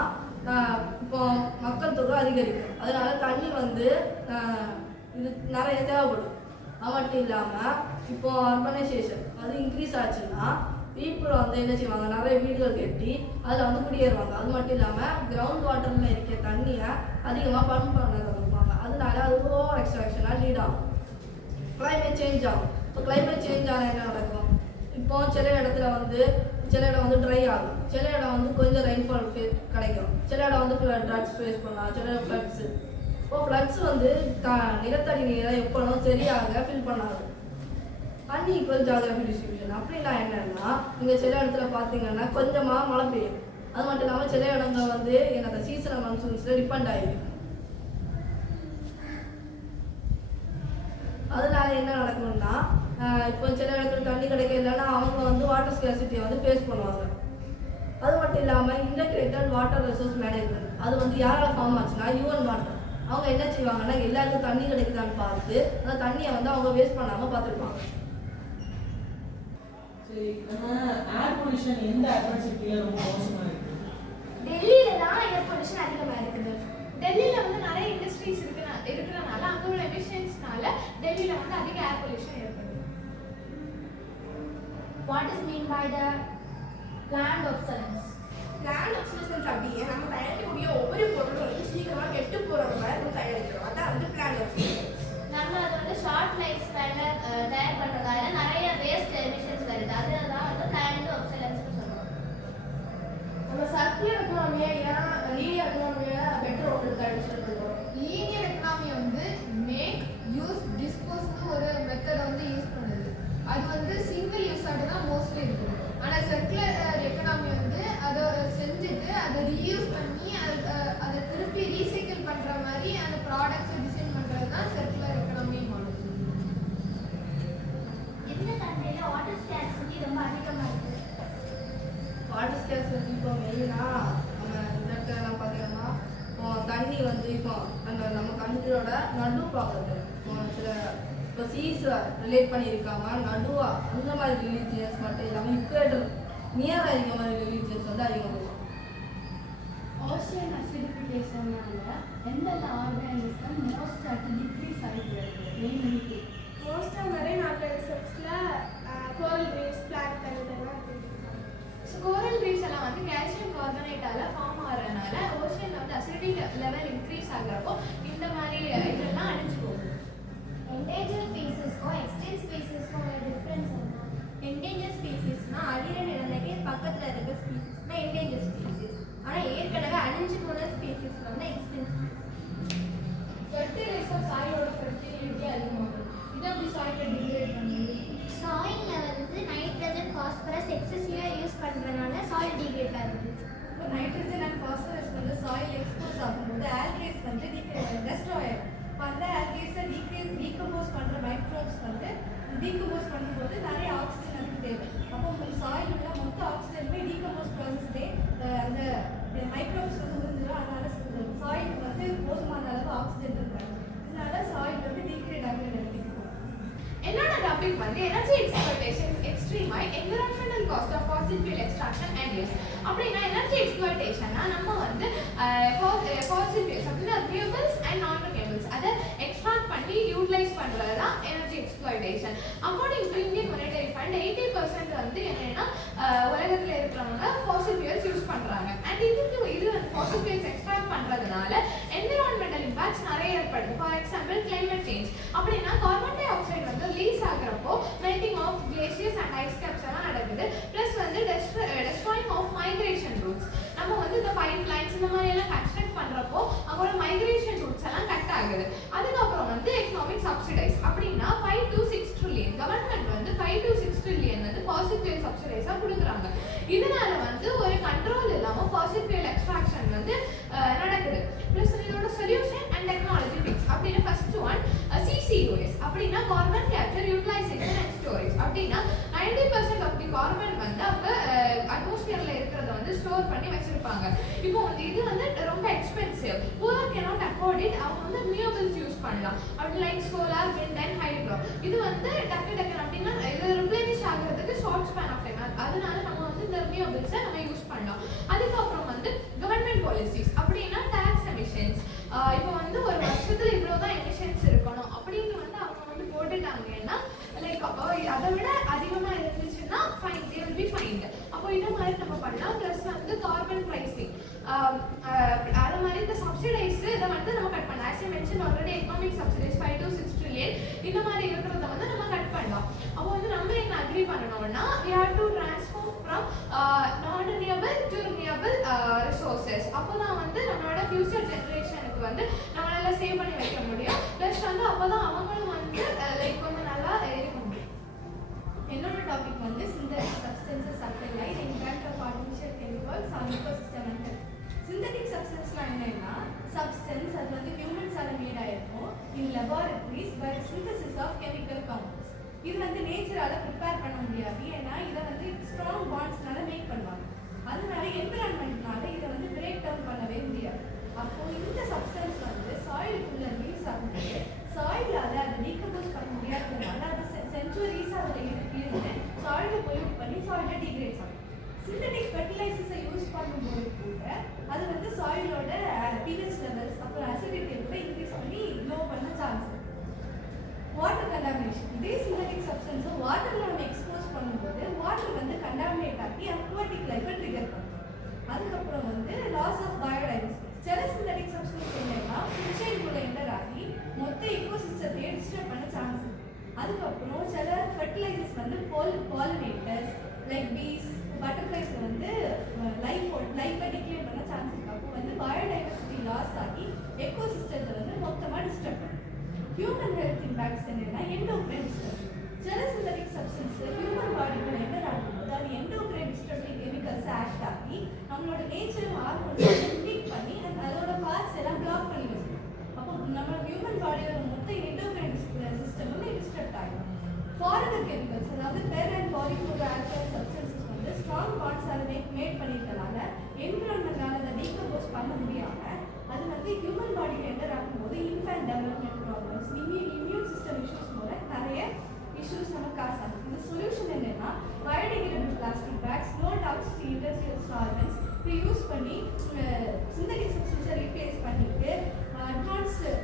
இப்போ மக்கள் தொகை அதிகரிக்கும். அதனால தண்ணி வந்து இது நிறைய தேவைப்படும். அது மட்டும் இல்லாமல் இப்போ அர்பனைசேஷன் அது இன்க்ரீஸ் ஆச்சுன்னா பீப்புள் வந்து என்ன செய்வாங்க, நிறைய வீடுகள் கட்டி அதில் வந்து குடியேறுவாங்க. அது மட்டும் இல்லாமல் கிரவுண்ட் வாட்டரில் இருக்க தண்ணியை அதிகமாக பம்ப் பண்ண வைப்பாங்க. அதனால அது ஓவர் எக்ஸ்ட்ராக்ஷனாக லீட் ஆகும். கிளைமேட் சேஞ்ச் ஆகும். இப்போ கிளைமேட் சேஞ்ச் ஆனால் என்ன நடக்கும், இப்போ சில இடம் வந்து ட்ரை ஆகும், சில இடம் வந்து கொஞ்சம் ரெயின்ஃபால் கிடைக்கும், சில இடம் வந்து ட்ரட்ஸ் ஃபேஸ் பண்ணலாம், சில இடம் ஃப்ளட்ஸு. இப்போ ஃப்ளட்ஸ் வந்து நிலத்தடி நீரை எப்போதும் சரியாக ஃபில் பண்ணாது. அன்இக்குவல் ஜியோகிராஃபி டிஸ்ட்ரிபியூஷன் அப்படின்னா என்னன்னா, நீங்கள் சில இடத்துல பார்த்தீங்கன்னா கொஞ்சமாக மழை பெய்யும். அது மட்டும் இல்லாமல் சில இடங்கள் வந்து எனக்கு சீசனல் மான்சூன்ஸில் டிபெண்ட் ஆகிடும். அதனால என்ன நடக்கும்னா, இப்போ சில இடத்துல தண்ணி கிடைக்க இல்லைன்னா அவங்க வந்து வாட்டர் ஸ்கேர்சிட்டியை வந்து ஃபேஸ் பண்ணுவாங்க. அது மட்டும் இல்லாமல் இன்டகிரேட்டட் வாட்டர் ரிசோர்ஸ் மேனேஜ்மெண்ட் அது வந்து யாரால் ஃபார்ம் ஆச்சுன்னா யூஎன் வாட்டர். அவங்க என்ன செய்வாங்கன்னா, எல்லாருக்கும் தண்ணி கிடைக்குதான்னு பார்த்து அந்த தண்ணியை வந்து அவங்க வேஸ்ட் பண்ணாமல் பார்த்துருப்பாங்க. சரி, நம்ம ஏர் பொல்யூஷன் எந்த அர்பன் சிட்டியில் ரொம்ப மோசமாக இருக்குது? டெல்லியில் தான் ஏர் பொல்யூஷன் அதிகமாக இருக்குது. டெல்லியில் வந்து நிறைய இண்டஸ்ட்ரீஸ் இருக்கிறனால அங்கே உள்ள எமிஷன்ஸ்னால டெல்லியில் வந்து அதிக ஏர் பொல்யூஷன் ஏற்படுது. What is mean by the planned obsolescence? Plan obsolescence அப்படியே நம்ம தயாரிக்கக்கூடிய ஒவ்வொரு பொருளும் வந்து சீக்கிரமாக கெட்டு போகிற மாதிரி நம்ம தயாரிக்கிறோம். அதான் வந்து பிளான் ஒப்சலசன்ஸ். நம்ம அது வந்து ஷார்ட் லைஃப் ஸ்பேனில் தயார் பண்ணுறதால நிறைய வேஸ்ட் எமிஷன்ஸ் வருது. அதுதான் வந்து பிளான்டு ஒப்சலன்ஸ்னு சொல்லுவோம். நம்ம சர்க்குலர் எக்கனாமியை ஏன் லீனியர் எக்கனாமியை பெட்டர் உங்களுக்கு அடிச்சு பண்ணுறோம். லீனியர் எக்கனாமி வந்து மேக் யூஸ் டிஸ்போஸ்னு ஒரு மெத்தடை வந்து யூஸ் பண்ணுது. அது வந்து சிங்கிள் யூஸாக தான் மோஸ்ட்லி இருக்குது. ஆனால் சர்க்குலர் எக்கனாமி வந்து அதை செஞ்சுட்டு அதை ரீயூஸ் பண்ணி அதை திருப்பி ரீசைக்கிள் பண்ணுற மாதிரி அந்த ப்ராடக்ட்ஸை டிசைன் பண்ணுறது தான் சர்க்குலர் எக்கனாமி மாடல். எந்த கண்ட்ரியில் வாட்டர் ஸ்கேர்சிட்டி ரொம்ப அதிகமாக இருக்குது? வாட்டர் ஸ்கேர்சிட்டி இப்போ மெயினாக நம்ம இந்த இடத்துல என்ன பார்த்தீங்கன்னா, இப்போ தண்ணி வந்து இப்போ நம்ம கண்ட்ரியோட நடு பார்க்குறது சில இப்போ சீஸை ரிலேட் பண்ணியிருக்காங்க நடுவாக அந்த மாதிரி ரிலீஜியன்ஸ் மட்டும் இல்லாமல் இக்குவேட்டர் நியராக இருக்க மாதிரி ரிலீஜியன்ஸ் வந்து அதிகமாக ஓஷன் அசிடிஃபிகேஷனால எந்தெந்த ஆர்கானிசம் மோஸ்ட் டிக்ரீஸ் ஆகிட்டு வருது மெயின்லி? மோஸ்ட்டாக நிறைய ஆர்கானிசம்ஸில் கோரல் ரீஃப்ஸ், பிளாங்க்டன் இதெல்லாம் இருக்குது. ஸோ கோரல் ரீஃப்ஸ் எல்லாம் வந்து கால்சியம் கார்பனேட்டால ஃபார்ம் ஆகிறதுனால ஓஷனில் வந்து அசிடிட்டி லெவல் இன்க்ரீஸ் ஆகிறப்போ இந்த மாதிரி இதெல்லாம் அழிஞ்சு போகுது. endangered ஸ்பீசிஸ்க்கும் எக்ஸ்டிங்க்ட் ஸ்பீசிஸ்க்கும் உள்ள டிஃப்ரென்ஸ் என்ன? என்டேஞ்சர் ஸ்பீசிஸ்னா அழிகிற நிலைமைக்கு பக்கத்தில் இருக்க ஸ்பீசிஸ்னா என்டேஞ்சர் ஸ்பீசிஸ். ஆனால் ஏற்கனவே அழிஞ்சு போன ஸ்பீசிஸ் வந்து எக்ஸ்டிங்க்ட். ஃபெர்டிலைசர் சாயிலோட ஃபெர்டிலிட்டி அதிகமாகும். இதை அப்படி சாயிலை டிகிரேட் பண்ணுது. சாயிலில் வந்து நைட்ரஜன், பாஸ்பரஸ் எக்ஸசிவாக யூஸ் பண்ணுறதுனால சாயில் டிகிரேட் ஆகுது. இப்போ நைட்ரஜன் அண்ட் பாஸ்பரஸ் வந்து சாயில் எக்ஸ்போஸ் ஆகும்போது ஆல்கேஸ் வந்து டெஸ்ட்ராய் ஆகும். இப்போ அந்த ஆல்கேஸை டீகம்போஸ் பண்ணுற மைக்ரோப்ஸ் வந்து டீகம்போஸ் பண்ணும்போது நிறைய ஆக்சிஜன் அதுக்கு தேவை. அப்போ உங்களுக்கு சாயில் உள்ள மொத்த ஆக்சிஜனுமே டீகம்போஸ் ப்ராசஸ்லேயே அந்த மைக்ரோப்ஸ் வந்து உறிஞ்சிடும். அதனால சாயில் வந்து போதுமான அளவு ஆக்சிஜன் இருக்காது. இதனால சாயில் வந்து டீக்ரேட் ஆகிற நிலைமைக்கு போகும். என்னோட டாபிக் வந்து energy exploitation extreme high environmental cost of fossil fuel extraction and use. அப்படின்னா எனர்ஜி எக்ஸ்ப்ளாய்டேஷன்னா நம்ம வந்து ஃபாசில் ஃபியூல்ஸ் அப்படின்னா ரினியூவபிள்ஸ் அண்ட் நான் ரினியூவபிள்ஸ் அதை எக்ஸ்ட்ராக்ட் பண்ணி யூட்டிலைஸ் பண்ணுறது தான் energy exploitation. According to Indian monetary fund 80% வந்து என்னன்னா உலகத்தில் இருக்கிறவங்க ஃபாசில் ஃபியூல்ஸ் யூஸ் பண்ணுறாங்க. அண்ட் இது வந்து ஃபாசில் ஃபியூல்ஸ் எக்ஸ்ட்ராக்ட் பண்ணுறதுனால என்விரான்மெண்டல் இம்பாக்ட்ஸ் நிறைய ஏற்படுது. ஃபார் எக்ஸாம்பிள் கிளைமேட் சேஞ்ச் அப்படின்னா கார்பன் டை ஆக்சைடு வந்து ரிலீஸ் ஆகிறப்போ melting of glaciers and ice caps எல்லாம் நடக்குது. ப்ளஸ் வந்து டெஸ்ட்ராயிங் ஆஃப் மைக்ரேஷன் ரூட்ஸ். நம்ம வந்து இந்த பைப் லைன்ஸ் இந்த மாதிரி எல்லாம் கன்ஸ்ட்ரக்ட் பண்ணுறப்போ அங்கோட மைக்ரேஷன் ரூட்ஸ் எல்லாம் கட் ஆகுது. அதுக்கப்புறம் வந்து எக்கனாமிக் சப்சிடைஸ் அப்படின்னா 5 to 6 ட்ரில்லியன் கவர்மெண்ட் வந்து 5 to 6 ட்ரில்லியன் வந்து ஃபாசில் ஃபியூல் சப்சிடைஸாக கொடுக்குறாங்க. இதனால வந்து ஒரு கண்ட்ரோல் இல்லாமல் ஃபாசில் ஃபியூல் எக்ஸ்ட்ராக்ஷன் வந்து நடக்குது. ப்ளஸ் இதோட சொல்யூஷன் அண்ட் டெக்னாலஜி ஃபிக்ஸ் அப்படின்னா ஃபர்ஸ்ட் ஒன் CCUS அப்படின்னா carbon capture utilisation and storage. அப்படின்னா 90% ஆஃப் தி கார்பன் வந்து அவங்க அட்மாஸ்பியர்ல இருக்கிறத வந்து ஸ்டோர் பண்ணி வச்சிருப்பாங்க. இப்போ வந்து இது வந்து ரொம்ப expensive, poor cannot afford it. அவங்க வந்து ரினியூவபிள்ஸ் யூஸ் பண்ணலாம் அப்படி like solar, wind and hydro. இது வந்து டக்கு அப்படின்னா இது ரிப்ளேனிஷ் ஆகிறதுக்கு ஷார்ட் ஸ்பேன் ஆஃப் டைம். அதனால நம்ம வந்து இந்த ரினியூவபிள்ஸை நம்ம யூஸ் பண்ணலாம். அதுக்கப்புறம் வந்து கவர்மெண்ட் பாலிசிஸ் அப்படின்னா டாக்ஸ் எமிஷன்ஸ். இப்போ வந்து ஒரு வருஷத்துல இவ்வளோதான் எமிஷன்ஸ் இருக்கணும் அப்படின்னு வந்து அவங்க வந்து போட்டுட்டாங்கன்னா லைக் அதை விட அதிகமாக இருந்துச்சுன்னா fine, they will be fined. அப்போ இதை மாதிரி நம்ம பண்ணலாம். ப்ளஸ் வந்து கார்பன் ப்ரைசிங் அது மாதிரி இந்த சப்சிடைஸ் இதை வந்து நம்ம கட் பண்ணலாம். As I mention already economic subsidise 5 to 6 trillion இந்த மாதிரி இருக்கிறத வந்து நம்ம கட் பண்ணலாம். அப்போ வந்து நம்ம என்ன அக்ரி பண்ணணும்னா we have to transform from non-renewable to renewable resources. அப்போ தான் வந்து நம்மளோட ஃபியூச்சர் ஜென்ரேஷனுக்கு வந்து நம்மளால சேவ் பண்ணி வைக்க முடியும். ப்ளஸ் வந்து அப்போ தான் அவங்களும் வந்து லைக் கொஞ்சம் நல்லா இருக்க முடியும். என்னோட டாபிக் வந்து synthetic substances apply light impact of artificial chemicals on ecosystem and health. Synthetic சப்ஸ்டன்ஸ்லாம் என்னன்னா சப்ஸ்டன்ஸ் அது வந்து ஹியூமன்ஸால மேட் ஆயிருக்கும் in laboratories by synthesis of chemical compounds. இது வந்து நேச்சரால ப்ரிப்பேர் பண்ண முடியாது, ஏன்னா இதை வந்து ஸ்ட்ராங் பாண்ட்ஸ்னால மேக் பண்ணுவாங்க. அதனால என்விரான்மெண்ட்னால இதை வந்து பிரேக் டவுன் பண்ணவே முடியாது. அப்போ இந்த சப்ஸ்டன்ஸ் வந்து சாயிலுக்குள்ள ரிலீஸ் ஆகும்போது சாயிலால அதை டீகம்போஸ் பண்ண முடியாததுனால அது சென்ச்சுவரிஸாக அதில் இருந்து சாயிலை பொல்யூட் பண்ணி சாயிலை டிகிரேட் பண்ணும். சிந்தட்டிக் ஃபெர்டிலைசர்ஸை யூஸ் பண்ணும்போது கூட அது வந்து சாயிலோட pH லெவல்ஸ் அப்புறம் அசிடிட்டியை கூட இன்க்ரீஸ் பண்ணி லோ பண்ண சான்ஸ். Water contamination. இதே சிந்தட்டிக் சப்ஸ்டன்ஸை வாட்டரில் நம்ம எக்ஸ்போஸ் பண்ணும்போது வாட்டர் வந்து கண்டாமினேட் ஆகி அக்வாட்டிக் லைஃபை ட்ரிகர் பண்ணும். அதுக்கப்புறம் வந்து லாஸ் ஆஃப் பயோடைவர்சிட்டி. சில சிந்தட்டிக் சப்ஸ்டன்ஸ் என்னன்னா ஃபுட் செயின்குள்ள என்டர் ஆகி மொத்த ஈகோசிஸ்டத்தையே டிஸ்டர்ப் பண்ண சான்ஸ் இருக்கு. அதுக்கப்புறம் சில ஃபெர்டிலைசர்ஸ் வந்து பாலினேட்டர்ஸ் லைக் பீஸ், பட்டர்ஃப்ளைஸ் வந்து லைஃபை டிக்ளேர் பண்ண சான்ஸ் இருக்கு. அப்போ வந்து பயோடைவர்சிட்டி லாஸ் ஆகி எக்கோசிஸ்டத்தை வந்து மொத்தமாக டிஸ்டர்ப் பண்ணும். ஹியூமன் ஹெல்த் இம்பேக்ட்ஸ் என்னன்னா எண்டோக்ரைன் டிஸ்டர்பன்ஸ். சில சிந்தட்டிக் சப்ஸ்டன்ஸ் ஹியூமன் பாடிக்குள்ள என்டர் ஆகும்போது அது எண்டோக்ரைன் டிஸ்டர்பிங் கெமிக்கல்ஸ் ஆக்ட் ஆகி நம்மளோட நேச்சர் ஹார்மோன்ஸ் இன்டேக் பண்ணி அதோட பார்ட்ஸ் எல்லாம் பிளாக் பண்ணி வச்சிடும். அப்போ நம்ம ஹியூமன் பாடியோட மொத்த எண்டோக்ரைன் சிஸ்டம் வந்து டிஸ்டர்ப் ஆகிடும். ஃபாரினர் கெமிக்கல்ஸ் அதாவது பெர் அண்ட் பாலிஃப்ளோரோ ஆல்கலைன் சப்ஸ்டன்சஸ் வந்து ஸ்ட்ராங் பாண்ட்ஸால மேட் பண்ணியிருக்கனால என்விரான்மெண்டால அதை டீகம்போஸ் பண்ண முடியாம அது வந்து ஹியூமன் பாடிக்கு என்டர் ஆகும்போது infant development problems, immune system issues போல நிறைய இஷ்யூஸ் நம்ம காசு ஆகும். இந்த சொல்யூஷன் என்னன்னா biodegradable plastic bags, low toxic industrial solvents இதை யூஸ் பண்ணி சிந்தட்டிக் சப்ஸ்டன்ஸை ரீப்ளேஸ் பண்ணிட்டு அட்வான்ஸ்டு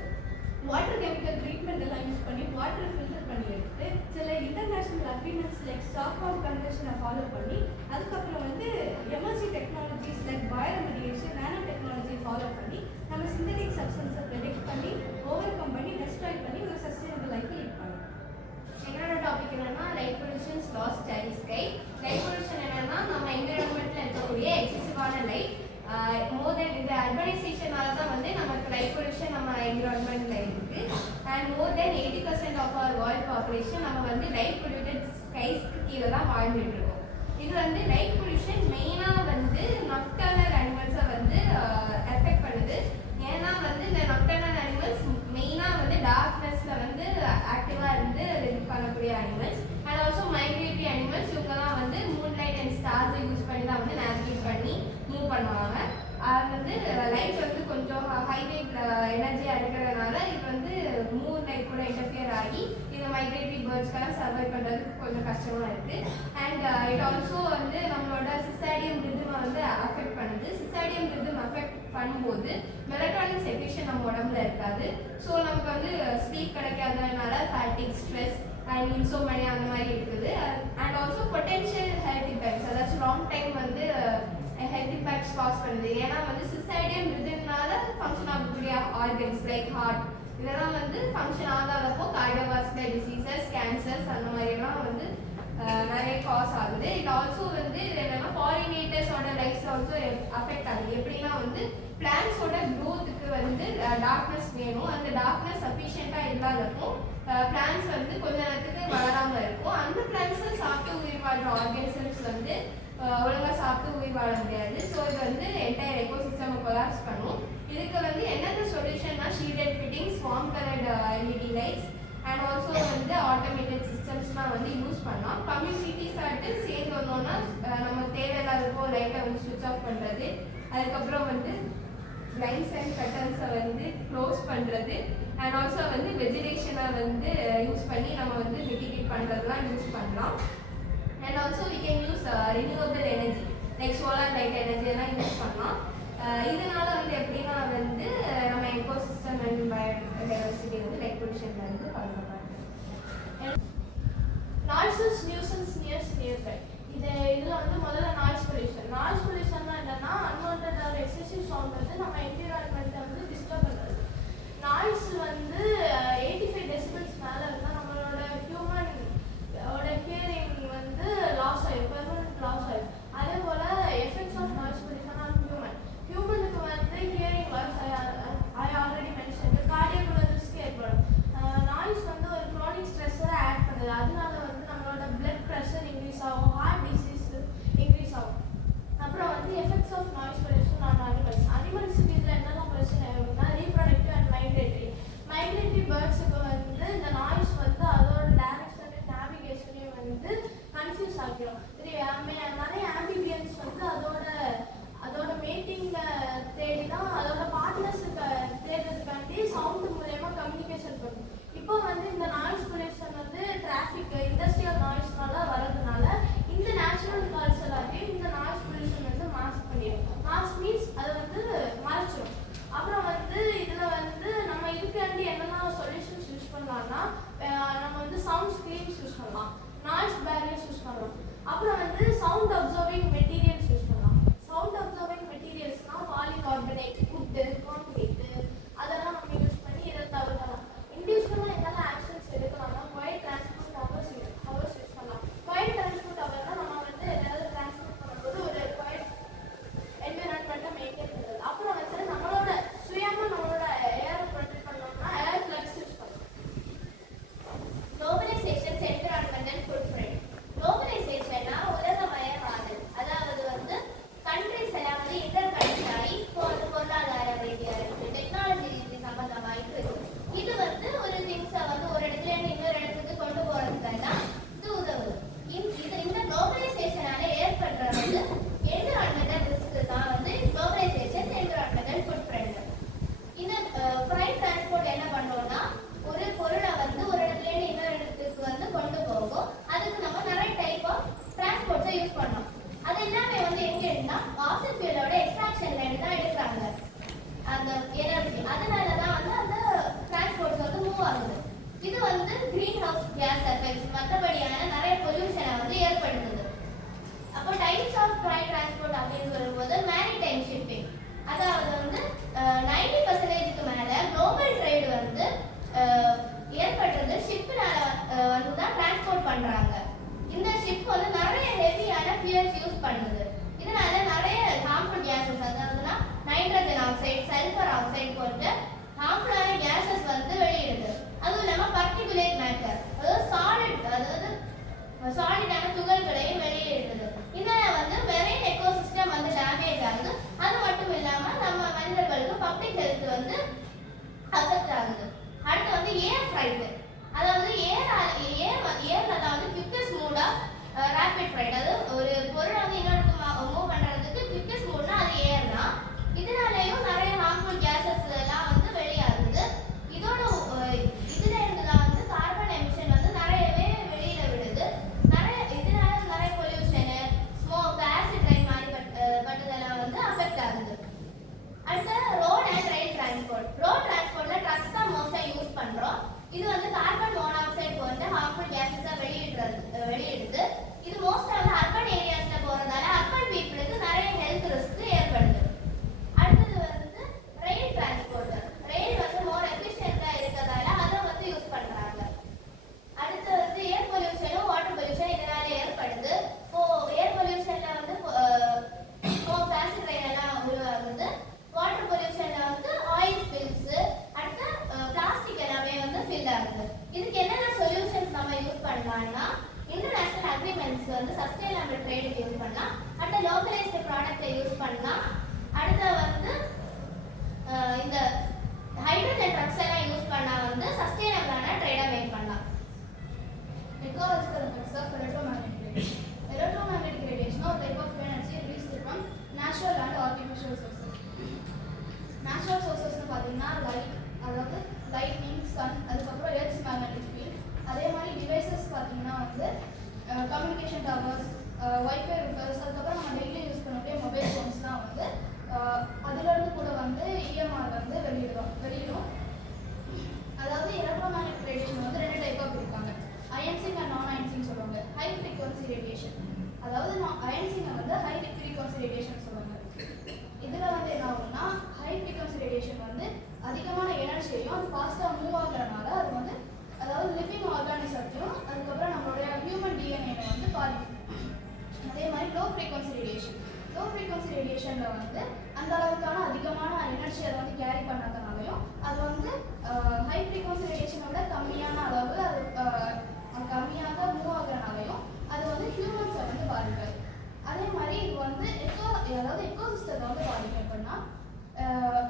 வாட்டர் கெமிக்கல் ட்ரீட்மெண்ட் எல்லாம் யூஸ் பண்ணி வாட்டர் ஃபில்டர் பண்ணி எடுத்து சில இன்டர்நேஷனல் அக்ரிமெண்ட்ஸ் லைக் ஸ்டாக்ஹோம் கன்வென்ஷனை ஃபாலோ பண்ணி அதுக்கப்புறம் வந்து emerging technologies like bioremediation, nano technology follow பண்ணி நம்ம சிந்தட்டிக் சப்ஸ்டன்ஸை ப்ரெடிக்ட் பண்ணி ஓவர் கம் பண்ணி டெஸ்ட்ராய் பண்ணி ஒரு சஸ்டைனபிள் லைஃப் லீட் பண்ணணும். என்னோட டாபிக் என்னன்னா light pollution loss starry sky. Light pollution என்னன்னா நம்ம என்விரான்மெண்ட்ல இருக்கக்கூடிய எக்ஸசிவான லைட் மோர் தென் இந்த அர்பனைசேஷனால தான் வந்து நமக்கு லைட் பொல்யூஷன் நம்ம என்விரான்மெண்ட்ல இருக்கு. And more than 80% of our world population நம்ம வந்து லைட் பொல்யூட்டட் ஸ்கைஸ்க்கு கீழே தான் வாழ்ந்துட்டு இருக்கோம். இது வந்து லைட் பொல்யூஷன் மெயினாக வந்து நக்டர்னல் அனிமல்ஸை வந்து எஃபெக்ட் பண்ணுது. ஏன்னா வந்து இந்த நக்டர்னல் அனிமல்ஸ் மெயினாக வந்து டார்க்னஸ்ல வந்து ஆக்டிவாக இருந்து லிவ் பண்ணக்கூடிய animals and also migratory animals. இவங்கெல்லாம் வந்து மூன்லைட் அண்ட் ஸ்டார்ஸை யூஸ் பண்ணி தான் வந்து நேவிகேட் பண்ணி மூவ் பண்ணுவாங்க. அது வந்து லைட் வந்து கொஞ்சம் ஹைவேட் எனர்ஜியாக இருக்கிறதுனால இது வந்து மூன் லைட் கூட இன்டர்ஃபியர் ஆகி இது இந்த மைக்ரேட்டரி பேர்ட்ஸ்க்கெல்லாம் சர்வை பண்ணுறதுக்கு கொஞ்சம் கஷ்டமாக இருக்குது. அண்ட் இட் ஆல்சோ வந்து நம்மளோட சிசாடியம் ரிதம் வந்து அஃபெக்ட் பண்ணுது. சிசாடியம் ரிதம் அஃபெக்ட் பண்ணும்போது மெலட்டானின் செக்ரீஷன் நம்ம உடம்புல இருக்காது. ஸோ நமக்கு வந்து sleep கிடைக்காதனால fatigue, stress and insomnia அந்த மாதிரி இருக்குது. And also potential health impacts, அதாச்சும் லாங் டைம் வந்து ஹெல்த் இம்பேக்ட்ஸ் காஸ் பண்ணுது. ஏன்னா வந்து சிசைடியம் ரிதம்னால ஃபங்க்ஷன் ஆகக்கூடிய ஆர்கன்ஸ் லைக் ஹார்ட் இதெல்லாம் வந்து ஃபங்க்ஷன் ஆகாதப்போ கார்டியோவாஸ்குலர் டிசீசஸ், கேன்சர்ஸ் அந்த மாதிரிலாம் வந்து நிறைய காஸ் ஆகுது. இட் ஆல்சோ வந்து இது என்னன்னா பாலினேட்டர்ஸோட லைஃப்ஸ் ஆல்சோ அஃபெக்ட் ஆகுது. எப்படின்னா வந்து பிளான்ஸோட க்ரோத்துக்கு வந்து டார்க்னஸ் வேணும். அந்த டார்க்னஸ் சஃபிஷியண்டாக இல்லாதப்போ பிளான்ஸ் வந்து கொஞ்ச நேரத்துக்கு வளராமல் இருக்கும். அந்த பிளான்ஸை சாப்பிட்டு உயிர் வாழ்ற ஆர்கானிசம்ஸ் வந்து ஒழுங்காக சாப்பிட்டு உயிர் வாழ முடியாது. ஸோ இது வந்து என்டையர் எக்கோசிஸ்டம் கொலாப்ஸ் பண்ணும். இதுக்கு வந்து என்னென்ன சொல்யூஷன்னா shielded fittings, warm coloured LED lights and also வந்து ஆட்டோமேட்டட் சிஸ்டம்ஸ்லாம் வந்து யூஸ் பண்ணலாம். கம்யூனிட்டிஸ் ஆகிட்டு சேர்ந்து வந்தோம்னா நம்ம தேவையில்லாதப்போ லைட்டை வந்து ஸ்விட்ச் ஆஃப் பண்ணுறது, அதுக்கப்புறம் வந்து லைட்ஸ் அண்ட் கட்டன்ஸை வந்து க்ளோஸ் பண்ணுறது அண்ட் ஆல்சோ வந்து வெஜிடேஷனை வந்து யூஸ் பண்ணி நம்ம வந்து மிட்டிகேட் பண்ணுறதுலாம் யூஸ் பண்ணலாம். And also we can use renewable energy like solar light energy எல்லாம் யூஸ் பண்ணலாம். இதனால வந்து எப்படின்னா வந்து நம்ம எக்கோசிஸ்டம் அண்ட் பயோடைவர்சிட்டி வந்து லைட் பொல்யூஷன்ல இருந்து பாதுகாப்பாங்க. நாய்ஸஸ் நியூசன்ஸ் நியர்ஸ் நியர்பை இதில் வந்து முதல்ல நாய்ஸ் பொல்யூஷன்னா என்னன்னா அன்வான்டட் ஆர் எக்ஸசிவ் சவுண்ட் வந்து நம்ம என்விரான்மெண்ட்டை வந்து டிஸ்டர்ப் பண்ணுறது. நாய்ஸ் வந்து 85 டெசிபிள்ஸ் மேலே இருந்தால் நம்மளோட ஹியூமனோட ஹியரிங் வந்து லாஸ் ஆகிடும், பெர்மனன்ட் லாஸ் ஆகிடும். அதே போல் effects of noise pollution on ஹியூமனுக்கு வந்து hearing loss I already mention, cardiac risk ஏற்படும். நாய்ஸ் வந்து ஒரு க்ரானிக் ஸ்ட்ரெஸ்ஸரை ஆட் பண்ணுது. அதனால வந்து நம்மளோட பிளட் ப்ரெஷர் இன்க்ரீஸ் ஆகும், ஹார்ட் டிசீஸ் இன்க்ரீஸ் ஆகும். அப்புறம் வந்து effects of noise pollution on அனிமல்ஸுக்கு இதில் என்னெல்லாம் பிரச்சனை ஆகுதுன்னா ரீப்ரொடக்டிவ் அண்ட் மைக்ரேட்டரி பேர்ட்ஸுக்கு வந்து இந்த நாய்ஸ் வந்து அதோட டைரக்ஷனையும் நேவிகேஷனையும் வந்து கன்ஃபியூஸ் ஆகிடும். நிறைய ஆம்பிபியன்ஸ் வந்து அதோட மேட்டிங்க தேடி தான் அதோட பார்ட்னர்ஸுக்கு தேடுறதுக்காண்டி சவுண்டு மூலயமா கம்யூனிகேஷன் பண்ணும். இப்போ வந்து இந்த நாய்ஸ் பொல்யூஷன் வந்து டிராஃபிக், இண்டஸ்ட்ரியல் நாய்ஸ்னால வர்றதுனால இந்த நேச்சுரல் கால்ஸ் எல்லாத்தையும் இந்த நாய்ஸ் பொல்யூஷன் வந்து மாஸ்க் பண்ணிடும். மாஸ்க் மீன்ஸ் அதை வந்து மறைச்சிடும். அப்புறம் வந்து இதில் வந்து நம்ம இதுக்காண்டி என்னெல்லாம் சொல்யூஷன்ஸ் யூஸ் பண்ணலாம்னா நம்ம வந்து சவுண்ட் ஸ்க்ரீன்ஸ் யூஸ் பண்ணலாம், நாய்ஸ் பேரியர்ஸ் யூஸ் பண்ணலாம். அப்புறம் வந்து சவுண்ட் அப்சர்விங் மெட்டீரியல்ஸ் யூஸ் பண்ணலாம். சவுண்ட் அப்சர்விங் மெட்டீரியல்ஸ்னால் பாலிகார்பனேட், வுட்டு, கான்கிரீட்டு அதெல்லாம் நம்ம யூஸ் பண்ணி இதை தவிர்க்கலாம். இண்டிவிஜுவலாக என்னெல்லாம் ஆக்ஷன்ஸ் எடுக்கலாம்னா ஒயர் டிரான்ஸ்போர்ட் ஹவர்ஸ் யூஸ் பண்ணலாம். ஒயர் டிரான்ஸ்போர்ட் ஹவர்னால் நம்ம வந்து ஏதாவது டிரான்ஸ்போர்ட் பண்ணும்போது ஒரு ஒயர் என்விரான்மெண்ட்டை மெயின்டைன் பண்ணுறது. அப்புறம் வந்து நம்மளோட சுயமாக நம்மளோட ஏரை ப்ரொடெக்ட் பண்ணோம்னா ஏர் பிளக்ஸ் யூஸ் பண்ணலாம். Globalisation environmental footprint. குளோபலைசேஷன்னா உலகமயமாதல், அதாவது வந்து கண்ட்ரிஸ் எல்லாம் வந்து இன்டர் கனெக்ட் ஆகி இப்போ வந்து பொருளாதார ரீதியாக இருக்குது, டெக்னாலஜி சம்மந்தமாயிட்டு இருக்குது. இது வந்து ஒரு திங்ஸை வந்து ஒரு இடத்துல இருந்து இன்னொரு இடத்துக்கு கொண்டு போகிறதுக்கெல்லாம் இது உதவுது. இந்த குளோபலைசேஷனால ஏற்படுற வந்து என்விரான்மெண்டல் ரிஸ்க் தான் வந்து குளோபலைசேஷன் என்விரான்மெண்டல் ஃபுட்பிரிண்ட். இந்த ஃப்ரைட் டிரான்ஸ்போர்ட் என்ன பண்ணுறோம்னா ஒரு பொருளை வந்து ஒரு இடத்துல இருந்து இன்னொரு இடத்துக்கு வந்து கொண்டு போகும். அதுக்கு நம்ம நிறைய டைப் ஆஃப் டிரான்ஸ்போர்ட்ஸை யூஸ் பண்ணோம். அது எல்லாமே வந்து எங்கே இருந்தா ஃபாசில் ஃபியூலோட எக்ஸ்ட்ராக்ஷன்ல இருந்து தான் எடுக்கிறாங்க அந்த எனர்ஜி. அதனால தான் வந்து அந்த டிரான்ஸ்போர்ட்ஸ் வந்து மூவ் ஆகுது. இது வந்து கிரீன் ஹவுஸ் கேஸ் எஃபெக்ட்ஸ் மற்றபடியான நிறைய பொல்யூஷனை வந்து ஏற்படுத்துது. அப்போ டைப்ஸ் ஆஃப் ஃப்ரைட் டிரான்ஸ்போர்ட் அப்படின்னு வரும்போது மேரிடைம் ஷிப்பிங், அதாவது வந்து 90% மேலே குளோபல் ட்ரேட் வந்து ஏற்படுறது ஷிப்னால வந்து தான் டிரான்ஸ்போர்ட் பண்றாங்க. இந்த ஷிப் வந்து நிறைய ஹெவியான ஃபியூல்ஸ் யூஸ் பண்ணுது. இதனால நிறைய ஹார்ம்ஃபுல் கேஸஸ், அதாவதுனா நைட்ரஜன் ஆக்சைடு, சல்ஃபர் ஆக்சைடு போன்ற ஹார்ம்ஃபுல்லான கேஸஸ் வந்து வெளியிடுது. அதுவும் இல்லாமல் பர்டிகுலேட் மேட்டர், அதாவது சாலிடான துகள்களையும் வெளியிடுது. இதனால வந்து மெரைன் எக்கோசிஸ்டம் வந்து டேமேஜ் ஆகுது. அது மட்டும் இல்லாமல் நம்ம மனிதர்களுக்கு பப்ளிக் ஹெல்த் வந்து அஃபெக்ட் ஆகுது. அடுத்து வந்து ஏர் ஃப்ரைட், அதாவது ஏர்ல தான் வந்து quickest mode of rapid freight, அதாவது ஒரு பொருளை வந்து இன்னொரு மூவ் பண்ணுறதுக்கு குவிக்கஸ்ட் மோட்னா அது ஏர் தான். இதனாலேயும் நிறைய ஹார்ம்ஃபுல் கேஸஸ் எல்லாம் வந்து வெளியாகுது. இதுல இருந்து தான் வந்து கார்பன் எமிஷன் பண்ணா இன்டர்நேஷனல் அக்ரிமெண்ட்ஸ் வந்து சஸ்டைனபிள் ட்ரேடுக்கு யூஸ் பண்ணலாம். அடுத்த லோக்கலைஸ்டு ப்ராடக்ட்டை யூஸ் பண்ணலாம். அடுத்து வந்து இந்த ஹைட்ரஜன் ட்ரக்ஸ் எல்லாம் யூஸ் பண்ணா வந்து சஸ்டைனபிளான ட்ரேடை மேக் பண்ணலாம். Ecological effects of electromagnetic radiation. Electromagnetic radiation is a type of energy released from natural and artificial sources. Natural sources பார்த்தீங்கன்னா லைட், அதாவது லைட்னிங், சன், அதுக்கப்புறம் எர்த்ஸ் மேக்னெட்டிக் ஃபீல்ட். அதே மாதிரி டிவைசஸ் பார்த்தீங்கன்னா வந்து கம்யூனிகேஷன் டவர்ஸ், வைஃபை ரூட்டர்ஸ், அதுக்கப்புறம் நம்ம daily use பண்ணக்கூடிய மொபைல் ஃபோன்ஸ்லாம் வந்து அதுலேருந்து கூட வந்து இஎம்ஆர் வந்து வெளியிடும். அதாவது எலக்ட்ரோமேக்னெட்டிக் ரேடியேஷன் வந்து 2 டைப்பாக பிரிப்பாங்க. அயன்சிங் அண்ட் நான் அயன்சிங் சொல்லுவாங்க. ஹை ஃப்ரீக்வன்சி ரேடியேஷன், அதாவது அயன்சிங் வந்து ஹை ஃப்ரீக்வன்சி ரேடியேஷன் சொல்லுவாங்க. இதில் வந்து என்ன ஆகும்னா ஹை ஃப்ரீக்வன்சி ரேடியேஷன் வந்து அதிகமான எனர்ஜியையும் அது ஃபாஸ்ட்டாக மூவ் ஆகுறதுனால அது வந்து அதாவது லிவிங் ஆர்கானிசத்தையும் அதுக்கப்புறம் நம்மளுடைய ஹியூமன் டிஎன்ஏ வந்து பாதிக்கும். அதே மாதிரி லோ ஃப்ரீக்வன்சி ரேடியேஷனில் வந்து அந்த அளவுக்கான அதிகமான எனர்ஜி அதை வந்து கேரி பண்ணாதனாலையும் அது வந்து ஹை ஃப்ரீக்வன்சி ரேடியேஷனை விட கம்மியான அளவு அது கம்மியாக மூவ் ஆகுறனாலையும் அது வந்து ஹியூமன்ஸை வந்து பாதிக்காது. அதே மாதிரி இது வந்து எக்கோசிஸ்டத்தை வந்து பாதிக்கும். எப்படின்னா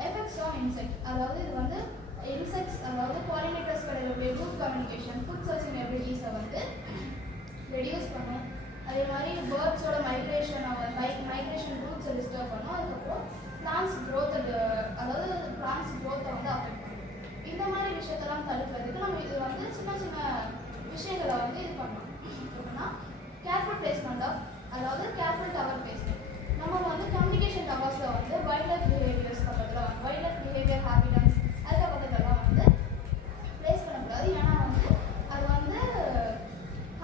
எஃபெக்ட்ஸ் ஆன் இன்செக்ட், அதாவது இது வந்து இன்செக்ட்ஸ், அதாவது பாலினேட்டர்ஸ் கிடையாது குட் கம்யூனிகேஷன், ஃபுட் சர்ச்சிங் எபிலிட்டிஸை வந்து ரெடியூஸ் பண்ணும். அதே மாதிரி பேர்ட்ஸோட மைக்ரேஷன் ரூட்ஸை டிஸ்டர்ப் பண்ணும். அதுக்கப்புறம் பிளான்ஸ் க்ரோத், அதாவது பிளான்ஸ் க்ரோத்தை வந்து அஃபெக்ட் பண்ணும். இந்த மாதிரி விஷயத்தெல்லாம் தடுக்கிறதுக்கு நம்ம இது வந்து சின்ன சின்ன விஷயங்களை வந்து இது பண்ணலாம். எப்படின்னா கேர்ஃபுல் பிளேஸ்மெண்ட் ஆஃப், அதாவது கேர்ஃபுல் டவர் பிளேஸ்மெண்ட். நம்ம வந்து கம்யூனிகேஷன் டவர்ஸில் வந்து வைல்ட் லைஃப் பிஹேவியர்ஸ் பக்கத்தில் வைல்ட் லைஃப் பிஹேவியர் ஹேபிட்டன்ஸ் அதுக்கு பக்கத்துலலாம் வந்து பிளேஸ் பண்ணக்கூடாது. ஏன்னா வந்து அது வந்து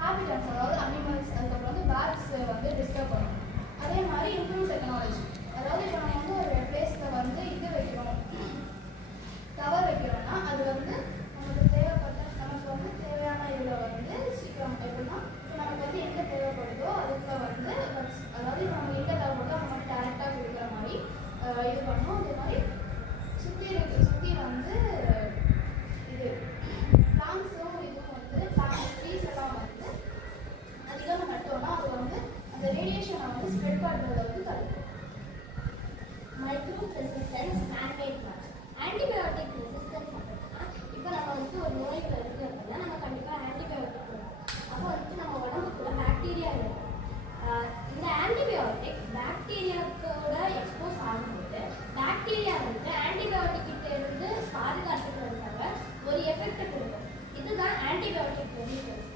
ஹேபிட்டன்ஸ், அதாவது அனிமல்ஸ், அதுக்கப்புறம் வந்து பேர்ட்ஸ் வந்து டிஸ்டர்ப் பண்ணும். அதே மாதிரி இம்ப்ரூவ் டெக்னாலஜி, அதாவது இப்போ நம்ம வந்து ஒரு பிளேஸில் வந்து இது வைக்கிறோம், டவர் வைக்கிறோம்னா அது வந்து நமக்கு வந்து தேவையான இதில் வந்து சீக்கிரம் எப்படின்னா இப்போ நமக்கு வந்து எங்கே தேவைப்படுதோ அதுக்குள்ள வந்து அதாவது இப்போ நம்ம எங்கே தேவைப்படுதோ அவங்க வந்து டேரெக்டாக கொடுக்குற மாதிரி இது பண்ணோம். அதே மாதிரி சுற்றி வந்து இது பிளான்ஸும் இதுவும் வந்து ட்ரீஸ் எல்லாம் வந்து அதிகமாக நட்டோம்னா அது வந்து அந்த ரேடியேஷனை வந்து ஸ்ப்ரெட் பண்ணுறத வந்து தடுக்கும். Micro resistance manmade plans. Antibiotic resistance அப்படின்னா இப்போ நம்ம வந்து ஒரு நோய்கள் இருக்குது அப்படின்னா நம்ம கண்டிப்பாக ஆன்டிபயோட்டிக் கொடுக்கணும். அப்போ வந்து நம்ம உடம்புக்குள்ள பாக்டீரியா இருக்கும். இந்த ஆன்டிபயோட்டிக் பாக்டீரியாவோட எக்ஸ்போஸ் ஆகும்போது பாக்டீரியா வந்து ஆன்டிபயோட்டிக் கிட்ட இருந்து பாதுகாத்துக்கிறதுக்காக ஒரு எஃபெக்ட் கொடுக்கும். இதுதான் ஆன்டிபயோட்டிக் ரெசிஸ்டன்ஸ்.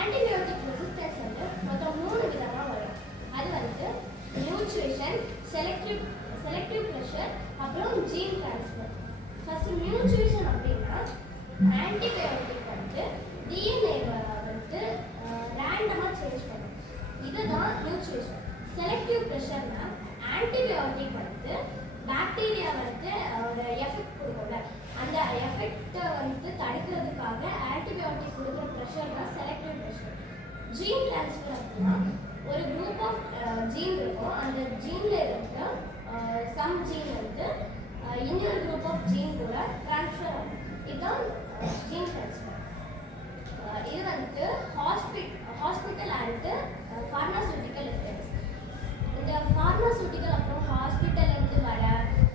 ஆன்டிபயோட்டிக் ரெசிஸ்டன்ஸ் வந்து மொத்தம் 3 விதமாக வரும். அது வந்து மியூச்சுவேஷன், செலக்டிவ் ப்ரெஷர், அப்புறம் ஜீன் டிரான்ஸ்ஃபர். ஃபர்ஸ்ட் மியூச்சுவேஷன் அப்படின்னா ஆன்டிபயோட்டிக் வந்து டிஎன்ஏவை வந்து ரேண்டமாக சேஞ்ச் பண்ணும். இதுதான் மியூச்சுவேஷன். செலக்டிவ் ப்ரெஷர்னா ஆன்டிபயோட்டிக் வந்து பாக்டீரியா வந்து ஒரு எஃபெக்ட் கொடுக்கும்ல, அந்த எஃபெக்டை வந்து தடுக்கிறதுக்காக ஆன்டிபயோட்டிக் கொடுக்குற ப்ரெஷர் தான் செலக்டிவ் ப்ரெஷர். ஜீன் டிரான்ஸ்ஃபர் அப்படின்னா ஒரு குரூப் ஆஃப் ஜீன் இருக்கும். அந்த ஜீன்ல இருக்க சம் ஜீன் வந்து இன்னொரு குரூப் ஆஃப் ஜீன் கூட ட்ரான்ஸ்ஃபர் ஆகும். இதுதான் ஜீன் டிரான்ஸ்ஃபர். இது வந்து ஹாஸ்பிட்டல் அண்ட் ஃபார்மாசூட்டிக்கல் எஃபெக்ட்ஸ். இந்த ஃபார்மாசூட்டிக்கல் அப்புறம் ஹாஸ்பிட்டல்லேருந்து வர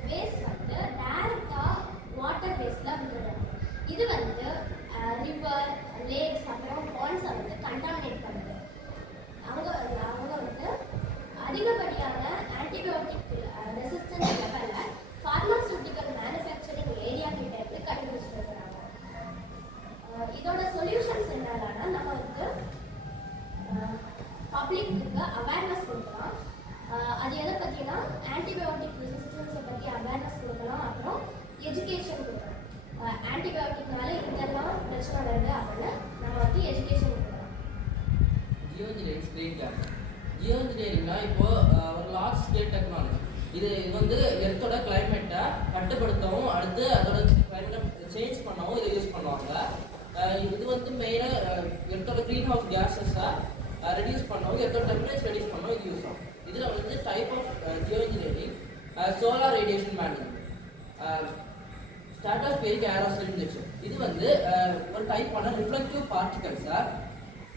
வேஸ்ட் வந்து டைரெக்டாக வாட்டர் வேஸ்ட்டில் விட்டுடுறாங்க. இது வந்து ரிவர், லேக்ஸ், அப்புறம் பாண்ட்ஸை வந்து கண்டாமினேட் பண்ணுது. அவங்க வந்து அதிகப்படியான ஆன்டிபயோட்டிக் ரெசிஸ்டன்ஸ் லெவலில் ஃபார்மாசூட்டிக்கல் மேனுஃபேக்சரிங் ஏரியா கிட்ட இருந்து கண்டுபிடிச்சிட்டு இருக்கிறாங்க. இதோட சொல்யூஷன்ஸ் என்னன்னா நம்ம வந்து பப்ளிக்கு அவேர்னஸ் கொடுக்கலாம். அது எதை பற்றினா ஆன்டிபயோட்டிக் ரெசிஸ்டன்ஸை பற்றி அவேர்னஸ் கொடுக்கலாம். அப்புறம் எஜுகேஷன் கொடுக்கலாம். ஆன்டிபயோட்டிக்னால இதெல்லாம் பிரச்சனை வருது அப்படின்னு நம்ம வந்து எஜுகேஷன் கொடுக்கலாம். ஜியோஇன்ஜினியரிங்னா இப்போ ஒரு லார்ஜ் ஸ்கேல் டெக்னாலஜி. இது வந்து எர்த்தோட கிளைமேட்டை கட்டுப்படுத்தவும் அடுத்து அதோட கிளைமேட்டை சேஞ்ச் பண்ணவும் இதை யூஸ் பண்ணுவாங்க. இது வந்து மெயினாக எர்த்தோட க்ரீன் ஹவுஸ் கேஸஸை ரெடியூஸ் பண்ணவும் எர்த்தோட டெம்பரேச்சர் ரெடியூஸ் பண்ணவும் இது யூஸ் ஆகும். இதில் வந்து type of geoengineering solar radiation management, stratospheric aerosol injection. இது வந்து ஒரு டைப்பான ரிஃப்ளெக்டிவ் பார்ட்டிகல்ஸை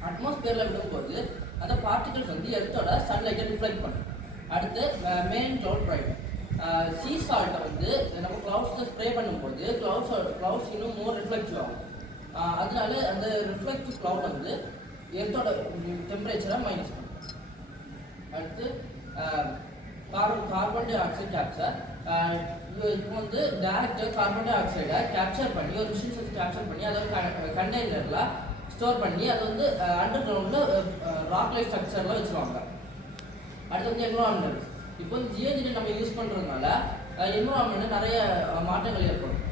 அட்மாஸ்பியரில் விடும்போது அந்த பார்ட்டிகல்ஸ் வந்து எர்த்தோட சன்லைட்டை ரிஃப்ளெக்ட் பண்ணும். அடுத்து மெயின் க்ளவுட் ப்ரைட். சீ சால்ட்டை வந்து நம்ம க்ளவுட்ஸில் ஸ்ப்ரே பண்ணும்போது க்ளவுட்ஸ் இன்னும் மோர் ரிஃப்ளெக்டிவ் ஆகும். அதனால அந்த ரிஃப்ளெக்டிவ் க்ளவுட் வந்து எர்த்தோட டெம்பரேச்சரை மைனஸ் பண்ணும். அடுத்து கார்பன் டை ஆக்சைடு கேப்சர். இப்போ வந்து டேரக்டாக கார்பன் டை ஆக்சைடை கேப்சர் பண்ணி ஒரு மிஷின்ஸ் வச்சு கேப்சர் பண்ணி அதை ஒரு கண்டெய்னரில் ஸ்டோர் பண்ணி அதை வந்து அண்டர் கிரவுண்டில் ராக் லைட் ஸ்ட்ரக்சரில் வச்சுருவாங்க. அடுத்து வந்து என்விரான்மெண்ட். இப்போ வந்து ஜியோஜினி நம்ம யூஸ் பண்ணுறதுனால என்விரான்மெண்ட்டில் நிறைய மாற்றங்கள் ஏற்படும்.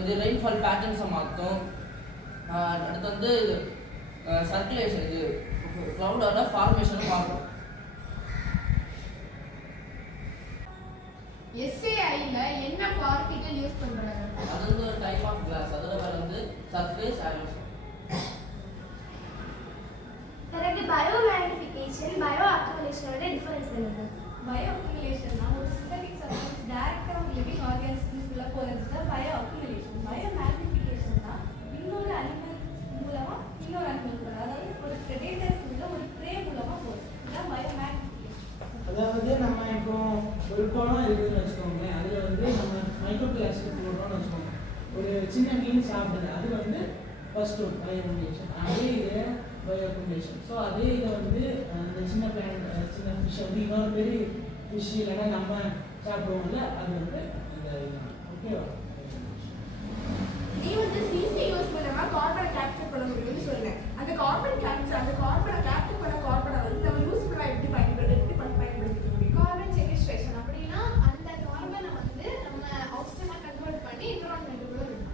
இது ரெயின்ஃபால் பேட்டர்ன்ஸை மாற்றும். அடுத்து வந்து சர்க்குலேஷன், இது க்ளவுடோட ஃபார்மேஷனும் மாறும். SAIல என்ன பார்ட்டிகல் யூஸ் பண்றாங்க? அது வந்து ஒரு டைப் ஆஃப் கிளாஸ். அதோட பேர் வந்து சர்ஃபேஸ் அயோசோல். பிறகு பயோ மேக்னிஃபிகேஷன், பயோ அக்குமுலேஷனோட டிஃபரன்ஸ் என்ன? பயோ அக்குமுலேஷன்னா ஒரு சிந்தட்டிக் சப்ஸ்டன்ஸ் டைரக்டாக ஒரு லிவிங் ஆர்கானிசம்ஸ்குள்ள போகிறது தான் பயோ அக்குமுலேஷன். பயோ மேக்னிஃபிகேஷன்னா இன்னொரு அனிமல் மூலமாக இன்னொரு அனிமல் போகிறது, அதாவது ஒரு ப்ரெடேட்டருக்குள்ள ஒரு ப்ரே மூலமாக போகிறது. இதுதான் பயோ மேக்னிஃபிகேஷன். அதாவது நம்ம இப்போ ஒரு குளம் இருக்குதுன்னு வச்சுக்கோங்களேன், அதில் வந்து நம்ம மைக்ரோ பிளாஸ்டிக் போடுறோம்னு வச்சுக்கோங்க, ஒரு சின்ன மீன் சாப்பிடுது, அது வந்து ஃபர்ஸ்ட் ஒரு பயோ அக்குமுலேஷன். அதே இது பயோ அக்குமுலேஷன். ஸோ அதே இதை வந்து அந்த சின்ன பிளான்ட் சின்ன ஃபிஷ் வந்து இன்னொரு பெரிய ஃபிஷ் இல்லைன்னா நம்ம சாப்பிடுவோம்ல, அது வந்து அந்த ஓகேவா. நீ வந்து சிசி யூஸ் பண்ணாம கார்பனை கேப்சர் பண்ண முடியும்னு சொன்னேன். அந்த கார்பனை கேப்சர் பண்ண கார்பனை வந்து நம்ம யூஸ்ஃபுல்லாக எப்படி பயன்படுத்திக்க முடியும்? கார்பன் செக்விஸ்ட்ரேஷன் அப்படின்னா அந்த கார்பனை வந்து நம்ம ஆக்சிஜனை கன்வெர்ட் பண்ணி என்விரான்மெண்ட்டுக்குள்ள விடணும்.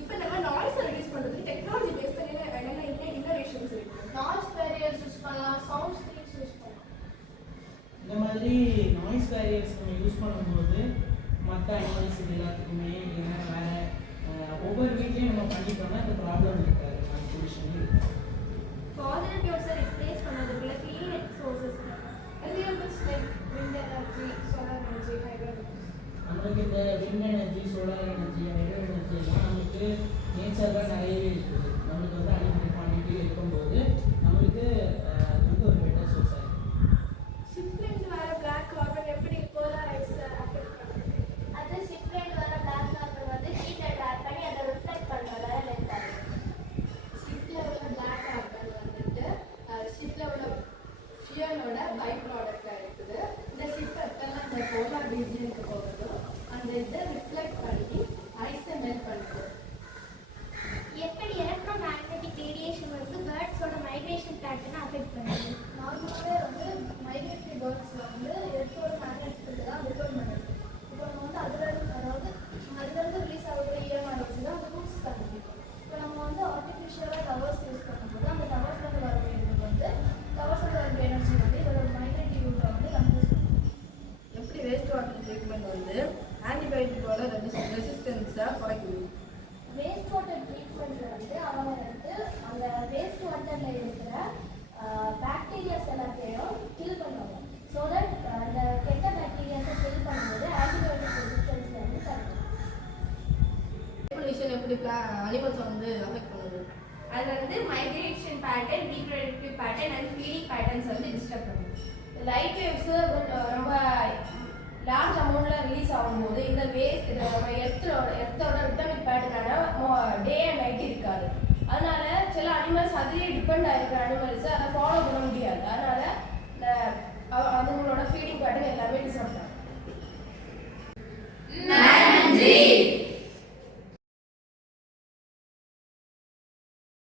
இப்போ நம்ம நாய்ஸை ரெடியூஸ் பண்ணுறதுக்கு டெக்னாலஜி பேஸ்ட் என்னென்ன இன்னோவேஷன்ஸ் இருக்கு? நாய்ஸ் பேரியர்ஸ் யூஸ் பண்ணலாம், சவுண்ட் ஸ்க்ரீன்ஸ் யூஸ் பண்ணலாம். இந்த மாதிரி நாய்ஸ் பேரியர்ஸ் நம்ம யூஸ் பண்ணும்போது மற்ற அனிமல்ஸ் இது எல்லாத்துக்குமே இல்லைன்னா வேறு ஒவ்வொரு வீட்லேயும் நம்ம பண்ணிட்டோம்னா இந்த ப்ராப்ளம் இருக்காது, சொல்யூஷனே இருக்காது. ஃபாசில் ஃபியூல்ஸை ரிப்ளேஸ் பண்ணுறதுக்குள்ள clean sources Renewables like wind energy, solar energy, hydro energy. நம்மளுக்கு இந்த wind energy, solar energy, hydro energy எல்லாம் நமக்கு நேச்சரில் நிறையவே இருக்குது. நம்மளுக்கு வந்து அனிமல் பண்ணிட்டு இருக்கும்போது நம்மளுக்கு அது வந்து ஒரு பெட்டர் சோர்ஸ் ஆகிடும். ஷிப்லேருந்து வர பிளாக் கார்பன் எப்படி போலாரைஸை அஃபெக்ட் பண்ணுது? அது ஷிப்லேருந்து வர பிளாக் கார்பன் வந்து ஹீட்டை ட்ராப் பண்ணி அதை ரிஃப்ளெக்ட் பண்ணுறதால லென்த் ஆகும். ஷிப்பில் உள்ள பிளாக் கார்பன் வந்துட்டு ஷிப்பில் உள்ள ஃபியூலோட பை ப்ராடக்டாக இருக்குது. இந்த ஷிப் எப்பெல்லாம் இந்த போலார் ரீஜியனுக்கு போகுதோ அந்த இதை ரிஃப்ளெக்ட் பண்ணி ஐஸை மெல்ட் பண்ணுது. எப்படி எலக்ட்ரோ மேக்னெட்டிக் ரேடியேஷன் வந்து பேர்ட்ஸோட மைக்ரேஷன் பேட்டர்னை அஃபெக்ட் பண்ணுது? நார்மலாகவே வந்து மைக்ரேட்டரி பேர்ட்ஸில் வந்து எர்த்தோட மேக்னெட் ஃபீல்டு தான் டிபெண்ட் பண்ணுது. இப்போ நம்ம வந்து அதுலேருந்து ரிலீஸ் ஆகக்கூடிய இஎம்ஐ வச்சு தான் ரூட்ஸ் கண்டுபிடிக்கும். இப்போ நம்ம வந்து ஆர்டிஃபிஷியலாக டவர்ஸ் யூஸ் பண்ணும்போது அந்த டவர்ஸ்லேருந்து வர வேண்டியது வந்து டவர்ஸ்லேருந்து வர எனர்ஜி வந்து இதோட மைக்ரேட்டரி ரூட்டை வந்து கன்ஃபியூஸ் பண்ணும். எப்படி வேஸ்ட் வாட்டர் ட்ரீட்மெண்ட் வந்து ஆன்டிபயோட்டிக்கோட ரெசிஸ்டன்ஸை குறைக்குது. வேஸ்ட் வாட்டர் ட்ரீட்மெண்ட்டில் வந்து அவங்க வந்து அந்த வேஸ்ட் வாட்டரில் இருக்கிற பாக்டீரியாஸ் எல்லாத்தையும் கில் பண்ணுவாங்க. ஸோ தட் அந்த கெட்ட பாக்டீரியாஸை கில் பண்ணும்போது ஆன்டிபயோட்டிக் ரெசிஸ்டன்ஸ் வந்து தரும். எவல்யூஷன் எப்படி அனிமல்ஸை வந்து அஃபெக்ட் பண்ணுது? அது வந்து migration pattern, reproductive pattern and feeding patterns வந்து டிஸ்டர்ப் பண்ணுது. லைட் வேவ்ஸு ரொம்ப லார்ஜ் அமௌண்ட்டில் ரிலீஸ் ஆகும்போது இந்த வேஸ்ட் நம்ம எர்த்தோட ரிட்டர்னிக் பேட்டர்னால டே அண்ட் நைட் இருக்காது. அதனால சில அனிமல்ஸ் அதிலே டிபெண்ட் ஆகிருக்கிற அனிமல்ஸ் அதை ஃபாலோ பண்ண முடியாது. அதனால